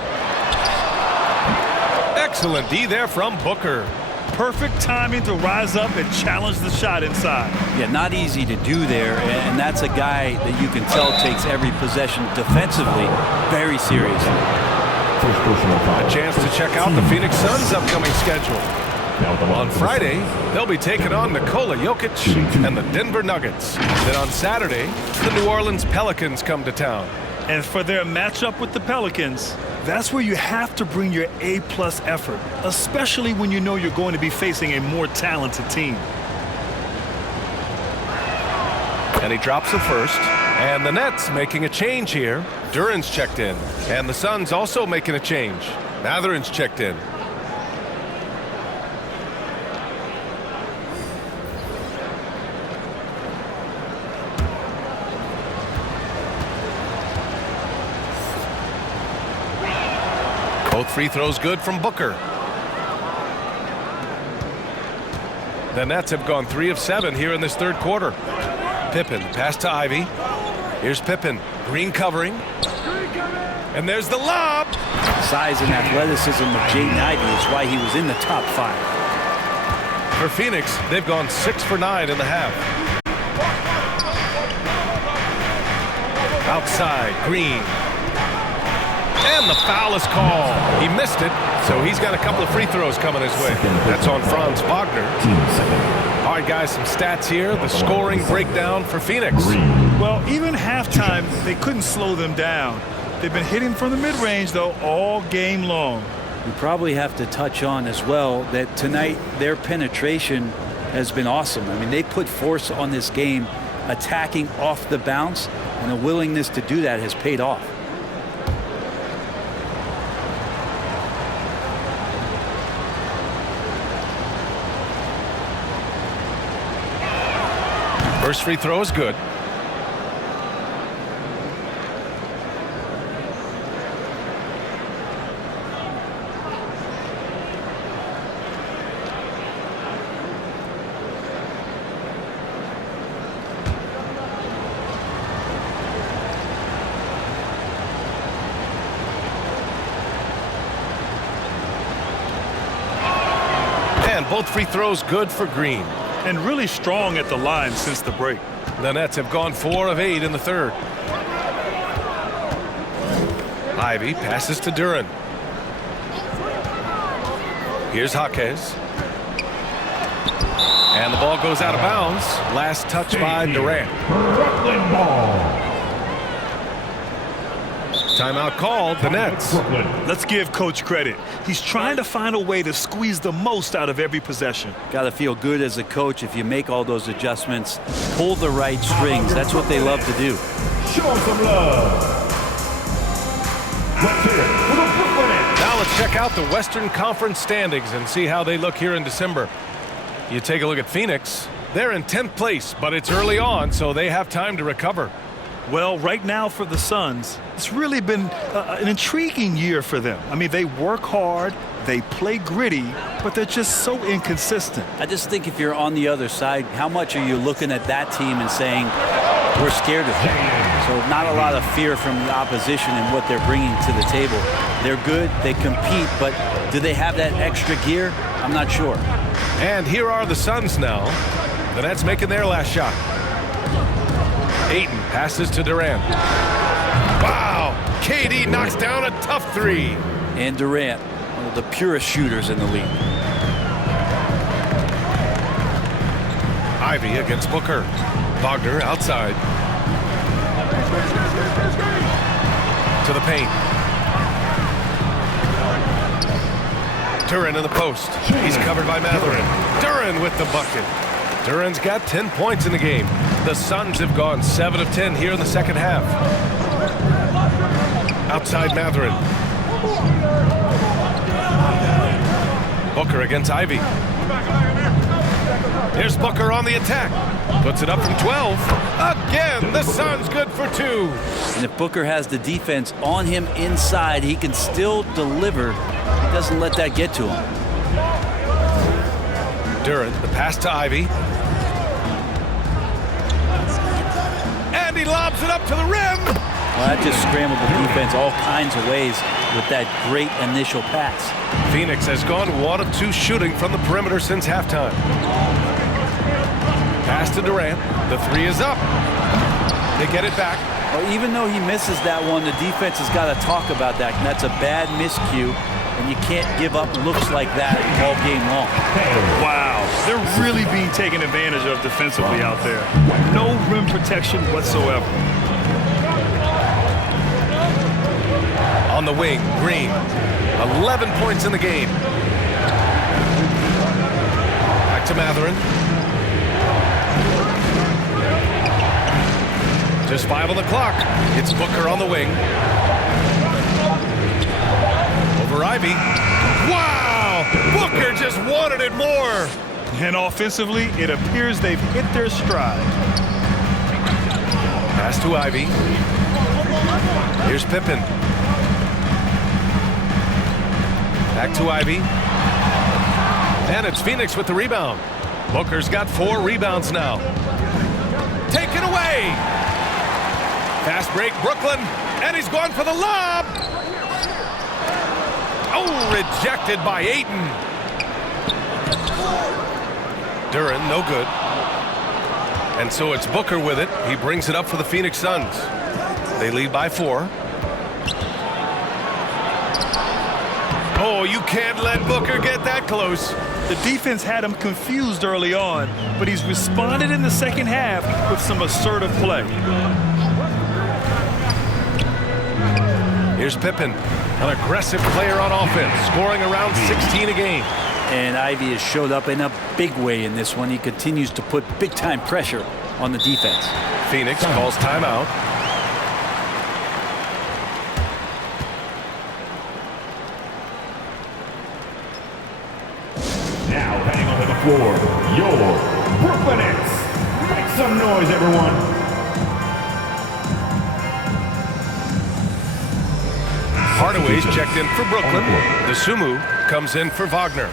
Excellent D there from Booker. Perfect timing to rise up and challenge the shot inside. Yeah, not easy to do there, and that's a guy that you can tell takes every possession defensively very seriously. A chance to check out the Phoenix Suns' upcoming schedule. On Friday, they'll be taking on Nikola Jokic and the Denver Nuggets. Then on Saturday, the New Orleans Pelicans come to town. And for their matchup with the Pelicans, that's where you have to bring your A-plus effort, especially when you know you're going to be facing a more talented team. And he drops the first. And the Nets making a change here. Duran's checked in. And the Suns also making a change. Mathurin's checked in. Both free throws good from Booker. The Nets have gone 3 of 7 here in this third quarter. Pippen, pass to Ivy. Here's Pippen, Green covering. And there's the lob. Size and athleticism of Jaden Ivey is why he was in the top 5. For Phoenix, they've gone 6 for 9 in the half. Outside, Green. And the foul is called. He missed it, so he's got a couple of free throws coming his way. That's on Franz Wagner. All right, guys, some stats here. The scoring breakdown for Phoenix. Well, even halftime, they couldn't slow them down. They've been hitting from the mid-range, though, all game long. We probably have to touch on as well that tonight their penetration has been awesome. I mean, they put force on this game, attacking off the bounce, and the willingness to do that has paid off. First free throw is good. And both free throws good for Green. And really strong at the line since the break. The Nets have gone 4 of 8 in the third. Ivy passes to Duren. Here's Jaquez. And the ball goes out of bounds. Last touch by Durant. Brooklyn ball. Timeout called, the Nets. Let's give Coach credit. He's trying to find a way to squeeze the most out of every possession. Got to feel good as a coach if you make all those adjustments, pull the right strings. That's what they love to do. Show them some love. Let's hear it for the Brooklyn Nets. Now let's check out the Western Conference standings and see how they look here in December. You take a look at Phoenix. They're in 10th place, but it's early on, so they have time to recover. Well, right now for the Suns, it's really been an intriguing year for them. I mean, they work hard, they play gritty, but they're just so inconsistent. I just think if you're on the other side, how much are you looking at that team and saying, we're scared of them? So not a lot of fear from the opposition and what they're bringing to the table. They're good, they compete, but do they have that extra gear? I'm not sure. And here are the Suns now. The Nets making their last shot. Ayton passes to Durant. Wow! KD knocks down a tough 3. And Durant, one of the purest shooters in the league. Ivy against Booker. Wagner outside. To the paint. Duren in the post. He's covered by Mathurin. Duren with the bucket. Duren's got 10 points in the game. The Suns have gone 7 of 10 here in the second half. Outside Mathurin. Booker against Ivy. Here's Booker on the attack. Puts it up from 12. Again, the Suns good for 2. And if Booker has the defense on him inside, he can still deliver. He doesn't let that get to him. Duren, the pass to Ivy. And he lobs it up to the rim. Well, that just scrambled the defense all kinds of ways with that great initial pass. Phoenix has gone 1 of 2 shooting from the perimeter since halftime. Pass to Durant. The 3 is up. They get it back. Well, even though he misses that one, the defense has got to talk about that. And that's a bad miscue, and you can't give up looks like that all game long. Wow, they're really being taken advantage of defensively out there. No rim protection whatsoever. On the wing, Green. 11 points in the game. Back to Mathurin. Just 5 on the clock. It's Booker on the wing. Over Ivy. Wow! Booker just wanted it more. And offensively, it appears they've hit their stride. Pass to Ivy. Here's Pippen. Back to Ivy. And it's Phoenix with the rebound. Booker's got 4 rebounds now. Taken away. Fast break, Brooklyn. And he's going for the lob. Oh, rejected by Ayton. Duren, no good. And so it's Booker with it. He brings it up for the Phoenix Suns. They lead by 4. Oh, you can't let Booker get that close. The defense had him confused early on, but he's responded in the second half with some assertive play. Here's Pippen, an aggressive player on offense, scoring around 16 a game. And Ivy has showed up in a big way in this one. He continues to put big-time pressure on the defense. Phoenix calls timeout. Now heading onto the floor, your Brooklyn Nets. Make some noise, everyone. Hardaway's checked in for Brooklyn. Dosunmu comes in for Wagner.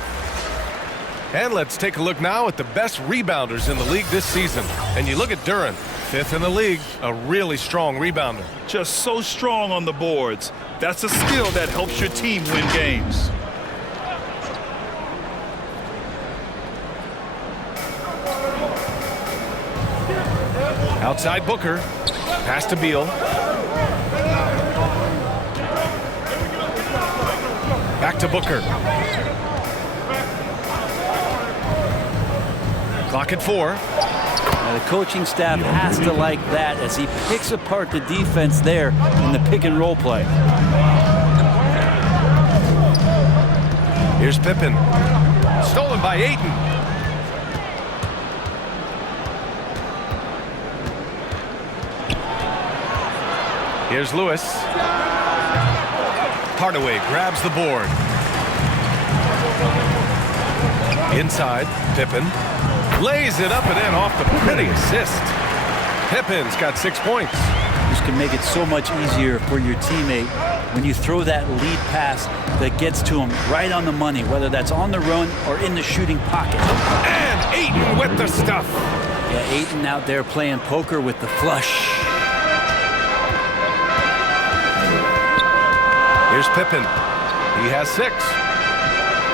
And let's take a look now at the best rebounders in the league this season. And you look at Duren, 5th in the league, a really strong rebounder. Just so strong on the boards. That's a skill that helps your team win games. Outside Booker. Pass to Beal. Back to Booker. Clock at 4. Now the coaching staff has to like that as he picks apart the defense there in the pick and roll play. Here's Pippen. Stolen by Ayton. Here's Lewis. Hardaway grabs the board. Inside, Pippen. Lays it up and in off the pretty assist. Pippen's got 6 points. This can make it so much easier for your teammate when you throw that lead pass that gets to him right on the money, whether that's on the run or in the shooting pocket. And Ayton with the stuff. Yeah, Ayton out there playing poker with the flush. Here's Pippen. He has 6.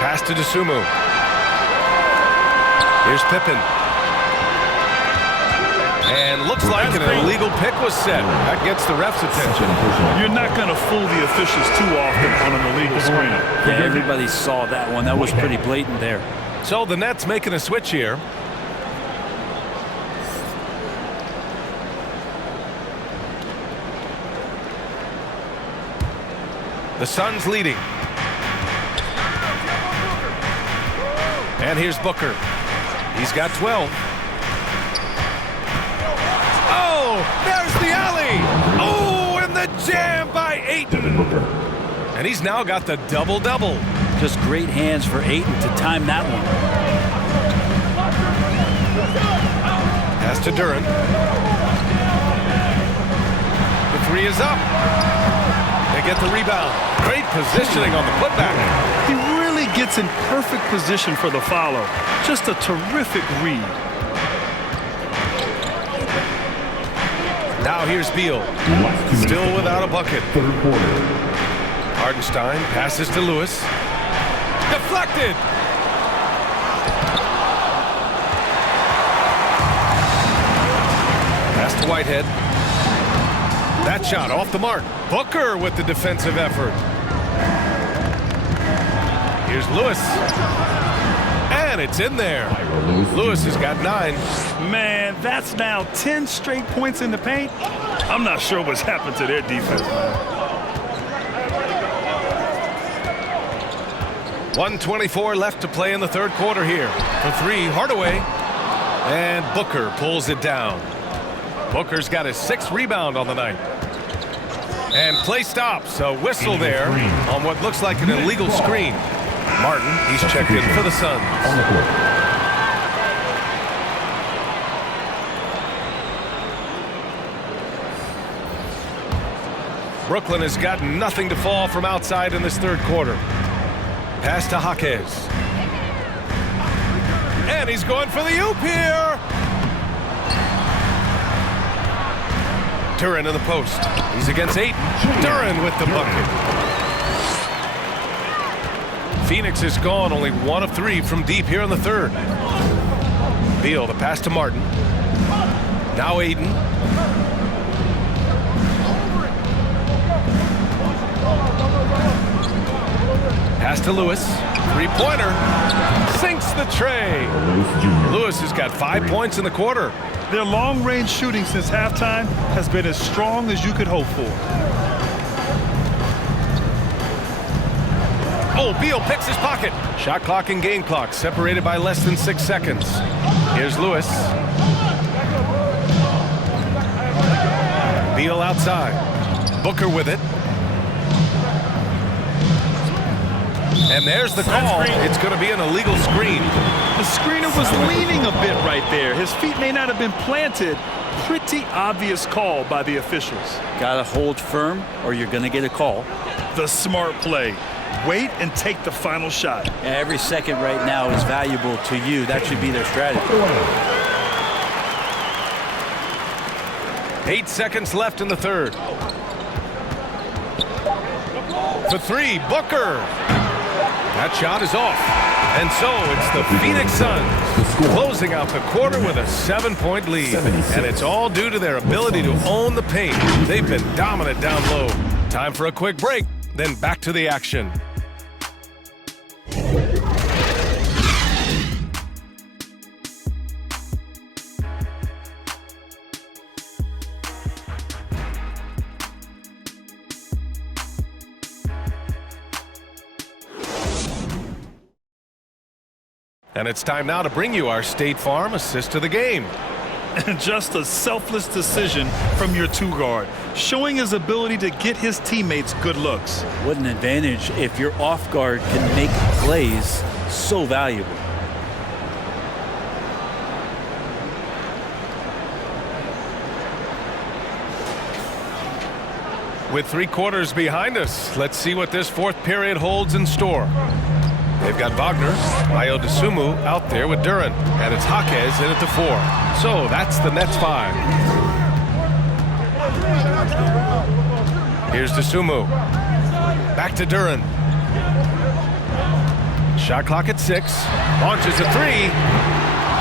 Pass to Dosunmu. Here's Pippen. And looks like an illegal pick was set. That gets the ref's attention. You're not going to fool the officials too often on an illegal screen. Yeah, everybody saw that one. That was pretty blatant there. So the Nets making a switch here. The Suns leading. And here's Booker. He's got 12. Oh, there's the alley. Oh, and the jam by Ayton. And he's now got the double-double. Just great hands for Ayton to time that one. Pass to Duren. The 3 is up. They get the rebound. Great positioning on the putback. He really gets in perfect position for the follow. Just a terrific read. Now here's Beal. Still without a bucket. Hardenstein passes to Lewis. Deflected. Pass to Whitehead. That shot off the mark. Booker with the defensive effort. Here's Lewis. And it's in there. Lewis has got 9. Man, that's now 10 straight points in the paint. I'm not sure what's happened to their defense, man. 1:24 left to play in the third quarter here. For 3, Hardaway. And Booker pulls it down. Booker's got his 6th rebound on the night. And play stops. A whistle there on what looks like an illegal screen. Martin, he's checked in for the Suns. Brooklyn has got nothing to fall from outside in this third quarter. Pass to Jaquez. And he's going for the oop here. Duren in the post. He's against Ayton. Duren with the bucket. Phoenix is gone, only 1 of 3 from deep here in the third. Beal, the pass to Martin. Now Ayton. Pass to Lewis. Three-pointer. Sinks the tray. Lewis has got 5 points in the quarter. Their long-range shooting since halftime has been as strong as you could hope for. Oh, Beal picks his pocket. Shot clock and game clock separated by less than 6 seconds. Here's Lewis. Beal outside. Booker with it. And there's the call. It's going to be an illegal screen. The screener was leaning a bit right there. His feet may not have been planted. Pretty obvious call by the officials. Gotta hold firm or you're gonna get a call. The smart play. Wait and take the final shot. Every second right now is valuable to you. That should be their strategy. 8 seconds left in the third. For 3, Booker. That shot is off. And so it's the Phoenix Suns closing out the quarter with a 7-point lead. And it's all due to their ability to own the paint. They've been dominant down low. Time for a quick break, then back to the action. And it's time now to bring you our State Farm assist of the game. Just a selfless decision from your 2-guard, showing his ability to get his teammates good looks. What an advantage if your off guard can make plays so valuable. With 3 quarters behind us, let's see what this fourth period holds in store. They've got Wagner, Ayo Dosunmu out there with Duren, and it's Jaquez in at the 4. So that's the Nets 5. Here's Dosunmu. Back to Duren. Shot clock at 6. Launches a 3.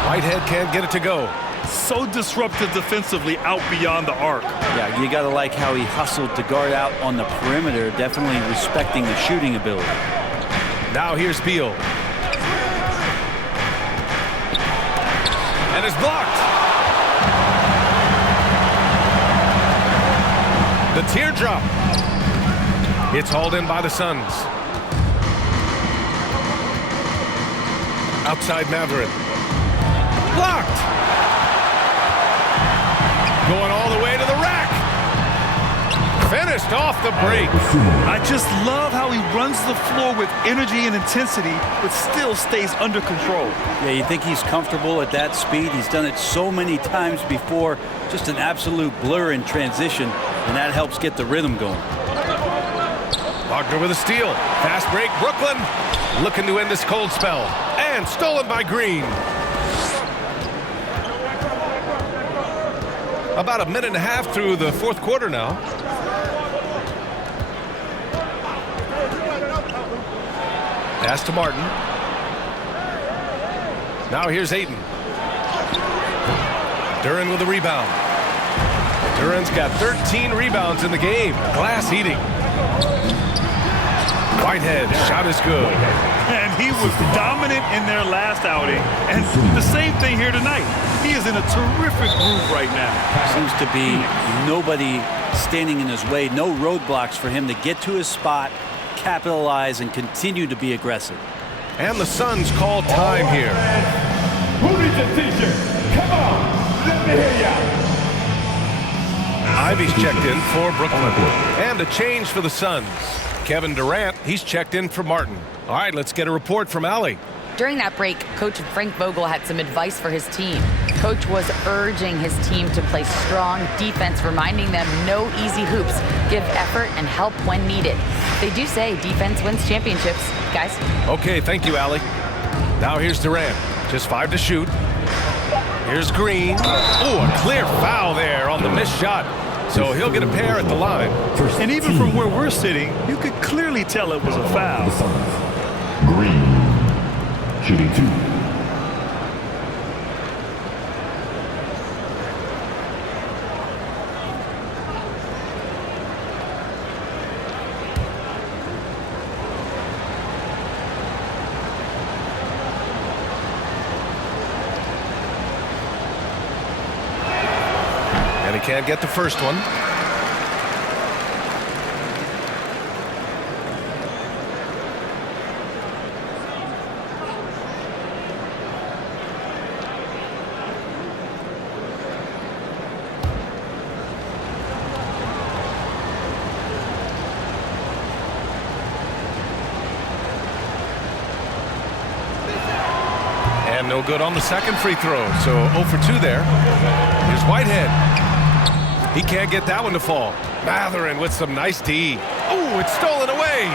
Whitehead can't get it to go. So disruptive defensively out beyond the arc. Yeah, you got to like how he hustled to guard out on the perimeter, definitely respecting the shooting ability. Now here's Beal. And it's blocked. The teardrop. It's hauled in by the Suns. Outside Matherin. Blocked. Going all the way to the rack. Finished off the break. I just love how he runs the floor with energy and intensity, but still stays under control. Yeah, you think he's comfortable at that speed. He's done it so many times before. Just an absolute blur in transition, and that helps get the rhythm going. Wagner with a steal. Fast break, Brooklyn. Looking to end this cold spell. And stolen by Green. About a minute and a half through the fourth quarter now. Pass to Martin. Now here's Ayton. Duren with the rebound. Duren's got 13 rebounds in the game. Glass eating. Whitehead, shot is good. And he was dominant in their last outing. And the same thing here tonight. He is in a terrific groove right now. Seems to be nobody standing in his way. No roadblocks for him to get to his spot, capitalize, and continue to be aggressive. And the Suns call time here. Who needs a t-shirt? Come on, let me hear ya. Ivy's checked in for Brooklyn. And a change for the Suns. Kevin Durant, he's checked in for Martin. All right, let's get a report from Allie. During that break, Coach Frank Vogel had some advice for his team. Coach was urging his team to play strong defense, reminding them no easy hoops, give effort and help when needed. They do say defense wins championships, guys. Okay, thank you, Allie. Now here's Durant. Just 5 to shoot. Here's Green. Oh, a clear foul there on the missed shot. So he'll get a pair at the line. And even from where we're sitting, you could clearly tell it was a foul. Green, shooting 2. And he can't get the first one. And no good on the second free throw. So 0 for 2 there. Here's Whitehead. He can't get that one to fall. Mathurin with some nice D. Oh, it's stolen away.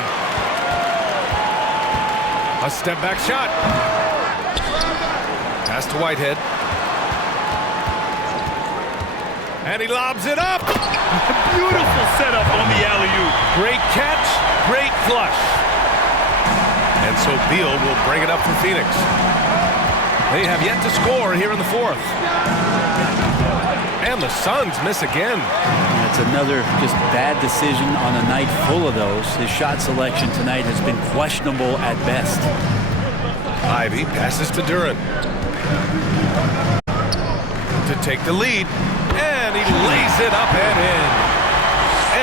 A step back shot. Pass to Whitehead. And he lobs it up. Beautiful setup on the alley-oop. Great catch, great flush. And so Beal will bring it up for Phoenix. They have yet to score here in the fourth. And the Suns miss again. That's another just bad decision on a night full of those. His shot selection tonight has been questionable at best. Ivy passes to Duren to take the lead. And he lays it up and in.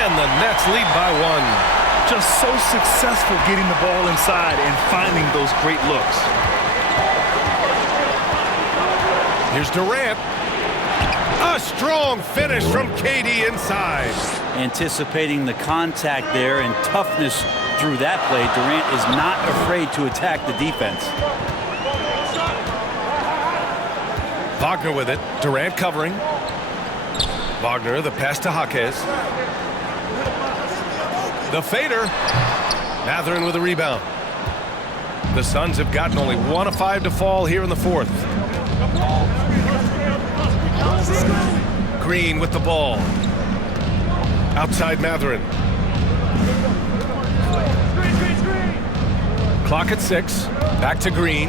And the Nets lead by 1. Just so successful getting the ball inside and finding those great looks. Here's Durant. A strong finish from KD inside. Anticipating the contact there and toughness through that play, Durant is not afraid to attack the defense. Wagner with it. Durant covering. Wagner, the pass to Jaquez. The fader. Mathurin with a rebound. The Suns have gotten only 1 of 5 to fall here in the fourth. Green with the ball. Outside Mathurin. Clock at 6. Back to Green.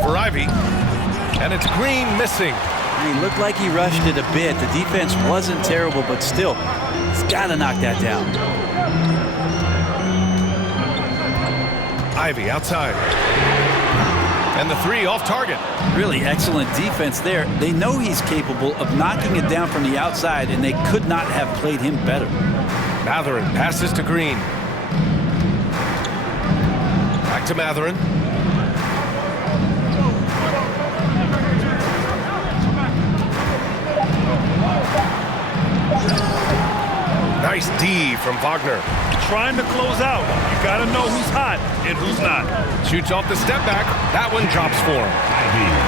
Over Ivy. And it's Green missing. He looked like he rushed it a bit. The defense wasn't terrible, but still, he's got to knock that down. Ivy outside. And the 3 off target. Really excellent defense there. They know he's capable of knocking it down from the outside, and they could not have played him better. Mathurin passes to Green. Back to Mathurin. Nice D from Wagner. Trying to close out. You got to know who's hot and who's not. Shoots off the step back. That one drops for him.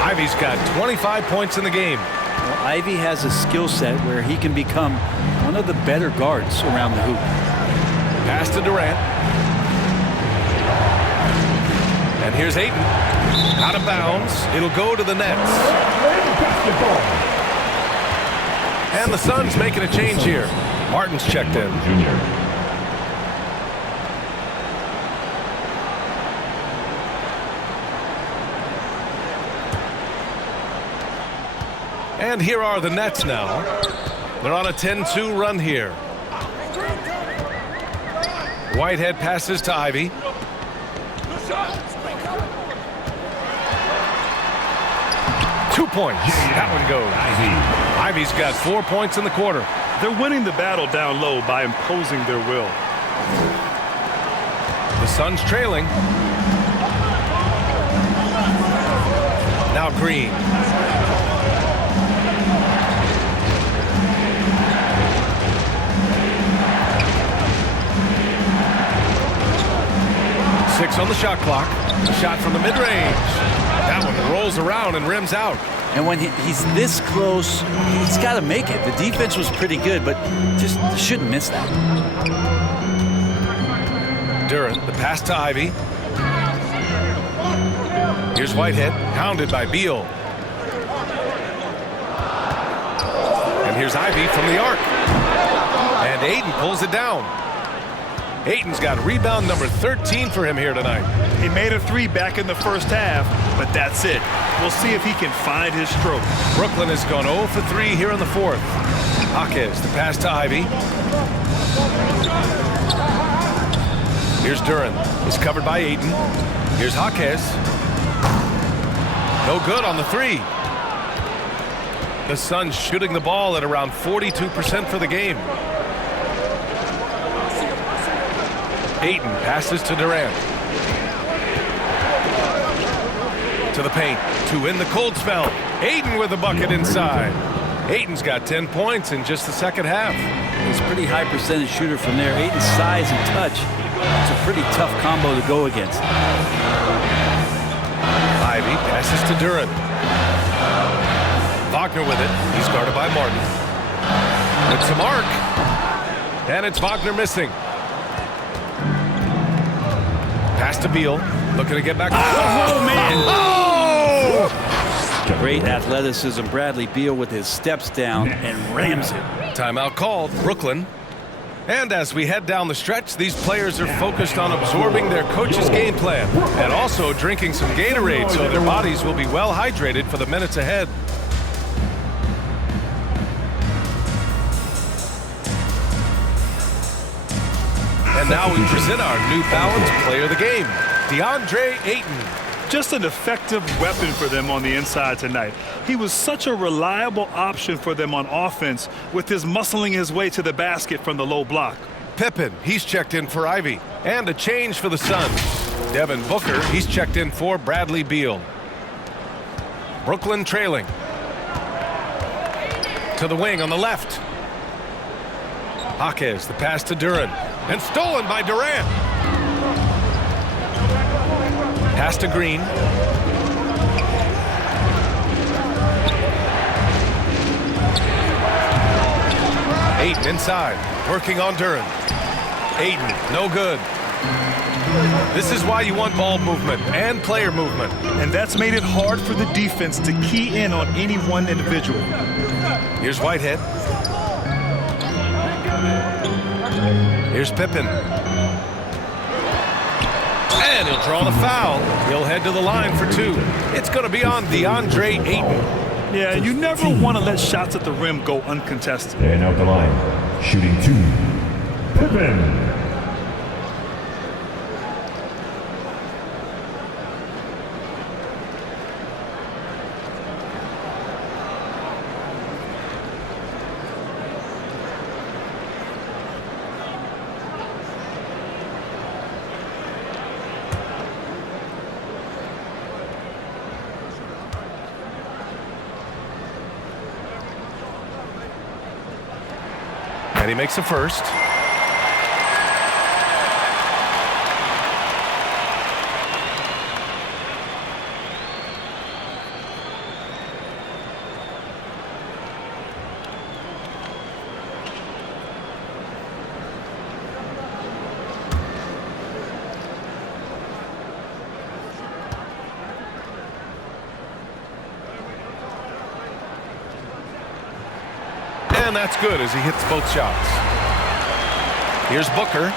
Ivy's got 25 points in the game. Well, Ivy has a skill set where he can become one of the better guards around the hoop. Pass to Durant. And here's Ayton. Out of bounds. It'll go to the Nets. And the Suns making a change here. Martin's checked in. And here are the Nets now. They're on a 10-2 run here. Whitehead passes to Ivy. Two points. That one goes. Ivy's got 4 points in the quarter. They're winning the battle down low by imposing their will. The Suns trailing. Now Green. on the shot clock. Shot from the mid-range. That one rolls around and rims out. And when he's this close, he's got to make it. The defense was pretty good, but just shouldn't miss that. Durant, the pass to Ivy. Here's Whitehead, hounded by Beal. And here's Ivy from the arc. And Ayton pulls it down. Ayton's got rebound number 13 for him here tonight. He made a 3 back in the first half, but that's it. We'll see if he can find his stroke. Brooklyn has gone 0 for 3 here in the fourth. Jaquez, the pass to Ivy. Here's Duran. He's covered by Ayton. Here's Jaquez. No good on the 3. The Suns shooting the ball at around 42% for the game. Ayton passes to Durant. To the paint. 2 in the cold spell. Ayton with a bucket inside. Ayton's got 10 points in just the second half. He's a pretty high percentage shooter from there. Ayton's size and touch. It's a pretty tough combo to go against. Ivy passes to Durant. Wagner with it. He's guarded by Martin. It's some arc. And it's Wagner missing. Pass to Beal. Looking to get back. Oh, man. Oh! Great athleticism. Bradley Beal with his steps down and rams it. Timeout called. Brooklyn. And as we head down the stretch, these players are focused on absorbing their coach's game plan and also drinking some Gatorade so their bodies will be well hydrated for the minutes ahead. And now we present our New Balance Player of the Game, DeAndre Ayton. Just an effective weapon for them on the inside tonight. He was such a reliable option for them on offense with his muscling his way to the basket from the low block. Pippen, he's checked in for Ivy. And a change for the Suns. Devin Booker, he's checked in for Bradley Beal. Brooklyn trailing. To the wing on the left. Jaquez, the pass to Durant. And stolen by Durant. Pass to Green. Ayton inside, working on Durant. Ayton, no good. This is why you want ball movement and player movement. And that's made it hard for the defense to key in on any one individual. Here's Whitehead. Here's Pippen. And he'll draw the foul. He'll head to the line for 2. It's going to be on DeAndre Ayton. Yeah, you never want to let shots at the rim go uncontested. And out the line, shooting 2, Pippen. And he makes a first. And that's good as he hits both shots. Here's Booker.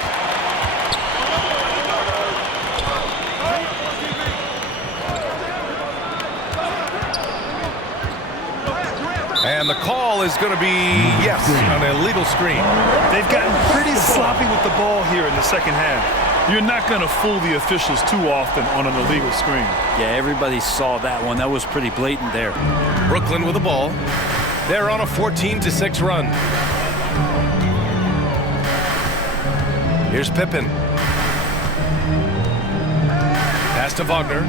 And the call is going to be, yes, an illegal screen. They've gotten pretty sloppy with the ball here in the second half. You're not going to fool the officials too often on an illegal screen. Yeah, everybody saw that one. That was pretty blatant there. Brooklyn with the ball. They're on a 14-6 run. Here's Pippen. Pass to Wagner.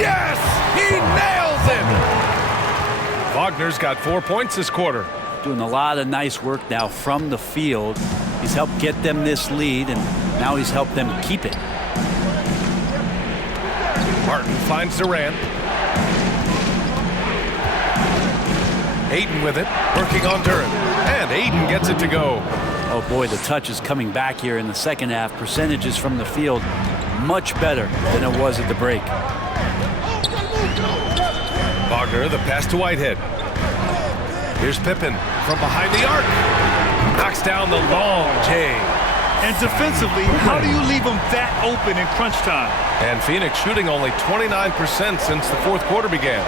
Yes! He nails it! Wagner's got 4 points this quarter. Doing a lot of nice work now from the field. He's helped get them this lead, and now he's helped them keep it. Martin finds Durant. Ayton with it, working on Durant. And Ayton gets it to go. Oh boy, the touch is coming back here in the second half. Percentages from the field much better than it was at the break. Wagner, the pass to Whitehead. Here's Pippen from behind the arc. Knocks down the long J. And defensively, how do you leave them that open in crunch time? And Phoenix shooting only 29% since the fourth quarter began.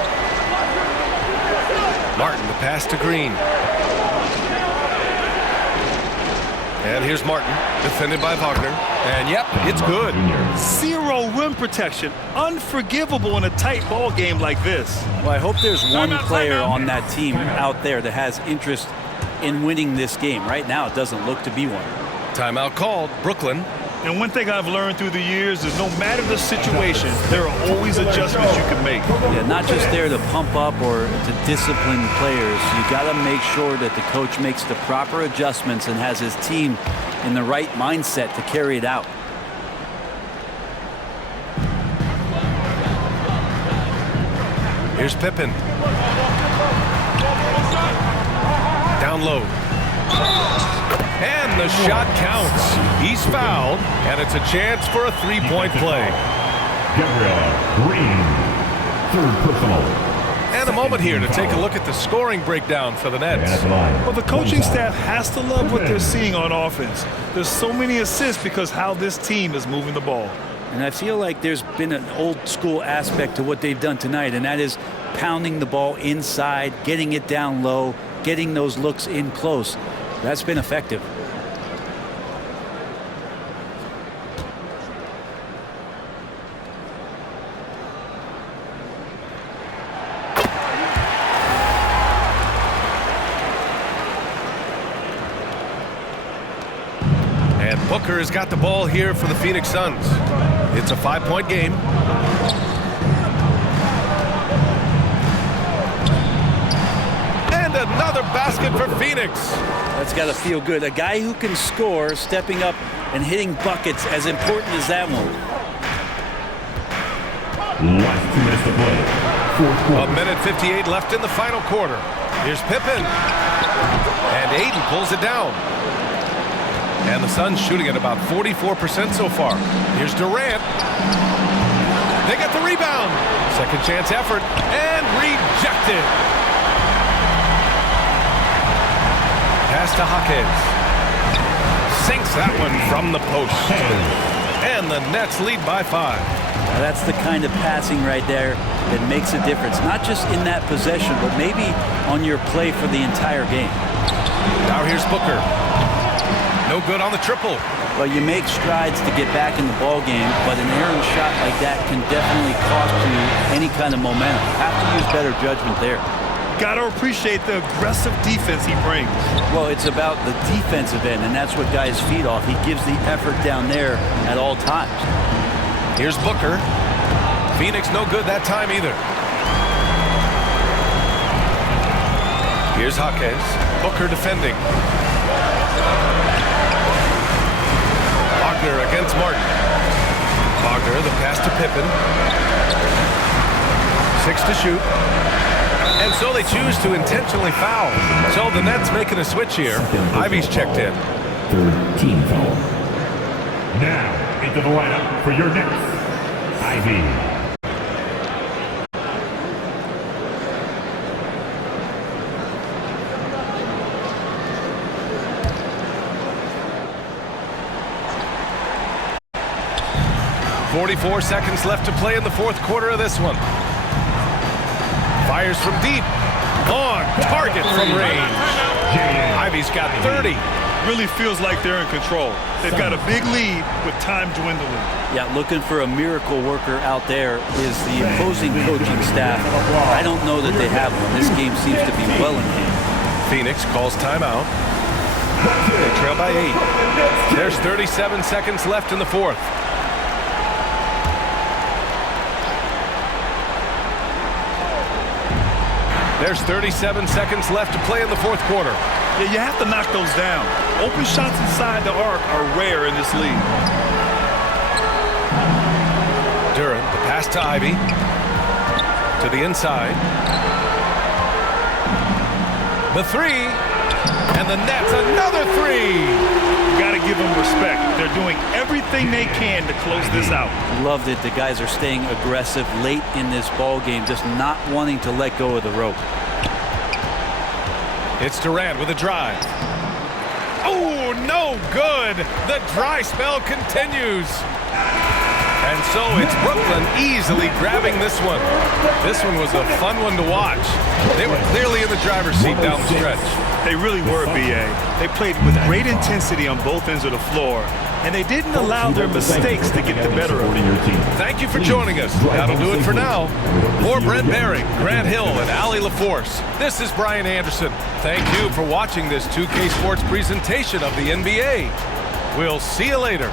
Martin, the pass to Green. And here's Martin, defended by Wagner. And yep, it's good. Zero rim protection. Unforgivable in a tight ball game like this. Well, I hope there's one player on that team out there that has interest in winning this game. Right now, it doesn't look to be one. Timeout called, Brooklyn. And one thing I've learned through the years is no matter the situation, there are always adjustments you can make. Yeah, not just there to pump up or to discipline players. You got to make sure that the coach makes the proper adjustments and has his team in the right mindset to carry it out. Here's Pippen. Down low. And the shot counts. He's fouled, and it's a chance for a three-point play. Gabriel Green, third personal. And a moment here to take a look at the scoring breakdown for the Nets. Well, the coaching staff has to love what they're seeing on offense. There's so many assists because how this team is moving the ball. And I feel like there's been an old school aspect to what they've done tonight, and that is pounding the ball inside, getting it down low, getting those looks in close. That's been effective. And Booker has got the ball here for the Phoenix Suns. It's a 5-point game. And another basket for Phoenix. That's got to feel good. A guy who can score, stepping up and hitting buckets, as important as that one. Last 2 minutes to play. Fourth quarter. 1:58 left in the final quarter. Here's Pippen. And Ayton pulls it down. And the Suns shooting at about 44% so far. Here's Durant. They get the rebound. Second chance effort. And rejected. Pass to Hawkins. Sinks that one from the post. And the Nets lead by 5. Now that's the kind of passing right there that makes a difference. Not just in that possession, but maybe on your play for the entire game. Now here's Booker. No good on the triple. Well, you make strides to get back in the ball game, but an errant shot like that can definitely cost you any kind of momentum. Have to use better judgment there. Got to appreciate the aggressive defense he brings. Well, it's about the defensive end, and that's what guys feed off. He gives the effort down there at all times. Here's Booker. Phoenix no good that time either. Here's Hawkins. Booker defending. Wagner against Martin. Wagner, the pass to Pippen. 6 to shoot. And so they choose to intentionally foul. So the Nets making a switch here. Ivy's checked in. Third team foul. Now into the lineup for your Nets, Ivy. .44 seconds left to play in the fourth quarter of this one. Fires from deep. On target from range. Ivy's got 30. Really feels like they're in control. They've got a big lead with time dwindling. Yeah, looking for a miracle worker out there is the opposing coaching staff. I don't know that they have one. This game seems to be well in hand. Phoenix calls timeout. They trail by 8. There's 37 seconds left in the fourth. There's 37 seconds left to play in the fourth quarter. Yeah, you have to knock those down. Open shots inside the arc are rare in this league. Duren, the pass to Ivey. To the inside. The three. And the net's another three. Got to give them respect. They're doing everything they can to close this out. Love that the guys are staying aggressive late in this ball game, just not wanting to let go of the rope. It's Durant with a drive. Oh, no good. The dry spell continues. And so it's Brooklyn easily grabbing this one. This one was a fun one to watch. They were clearly in the driver's seat down the stretch. They really were, B.A. They played with great intensity on both ends of the floor, and they didn't allow their mistakes to get the better of them. Thank you for joining us. That'll do it for now. For Brent Barry, Grant Hill, and Allie LaForce, this is Brian Anderson. Thank you for watching this 2K Sports presentation of the NBA. We'll see you later.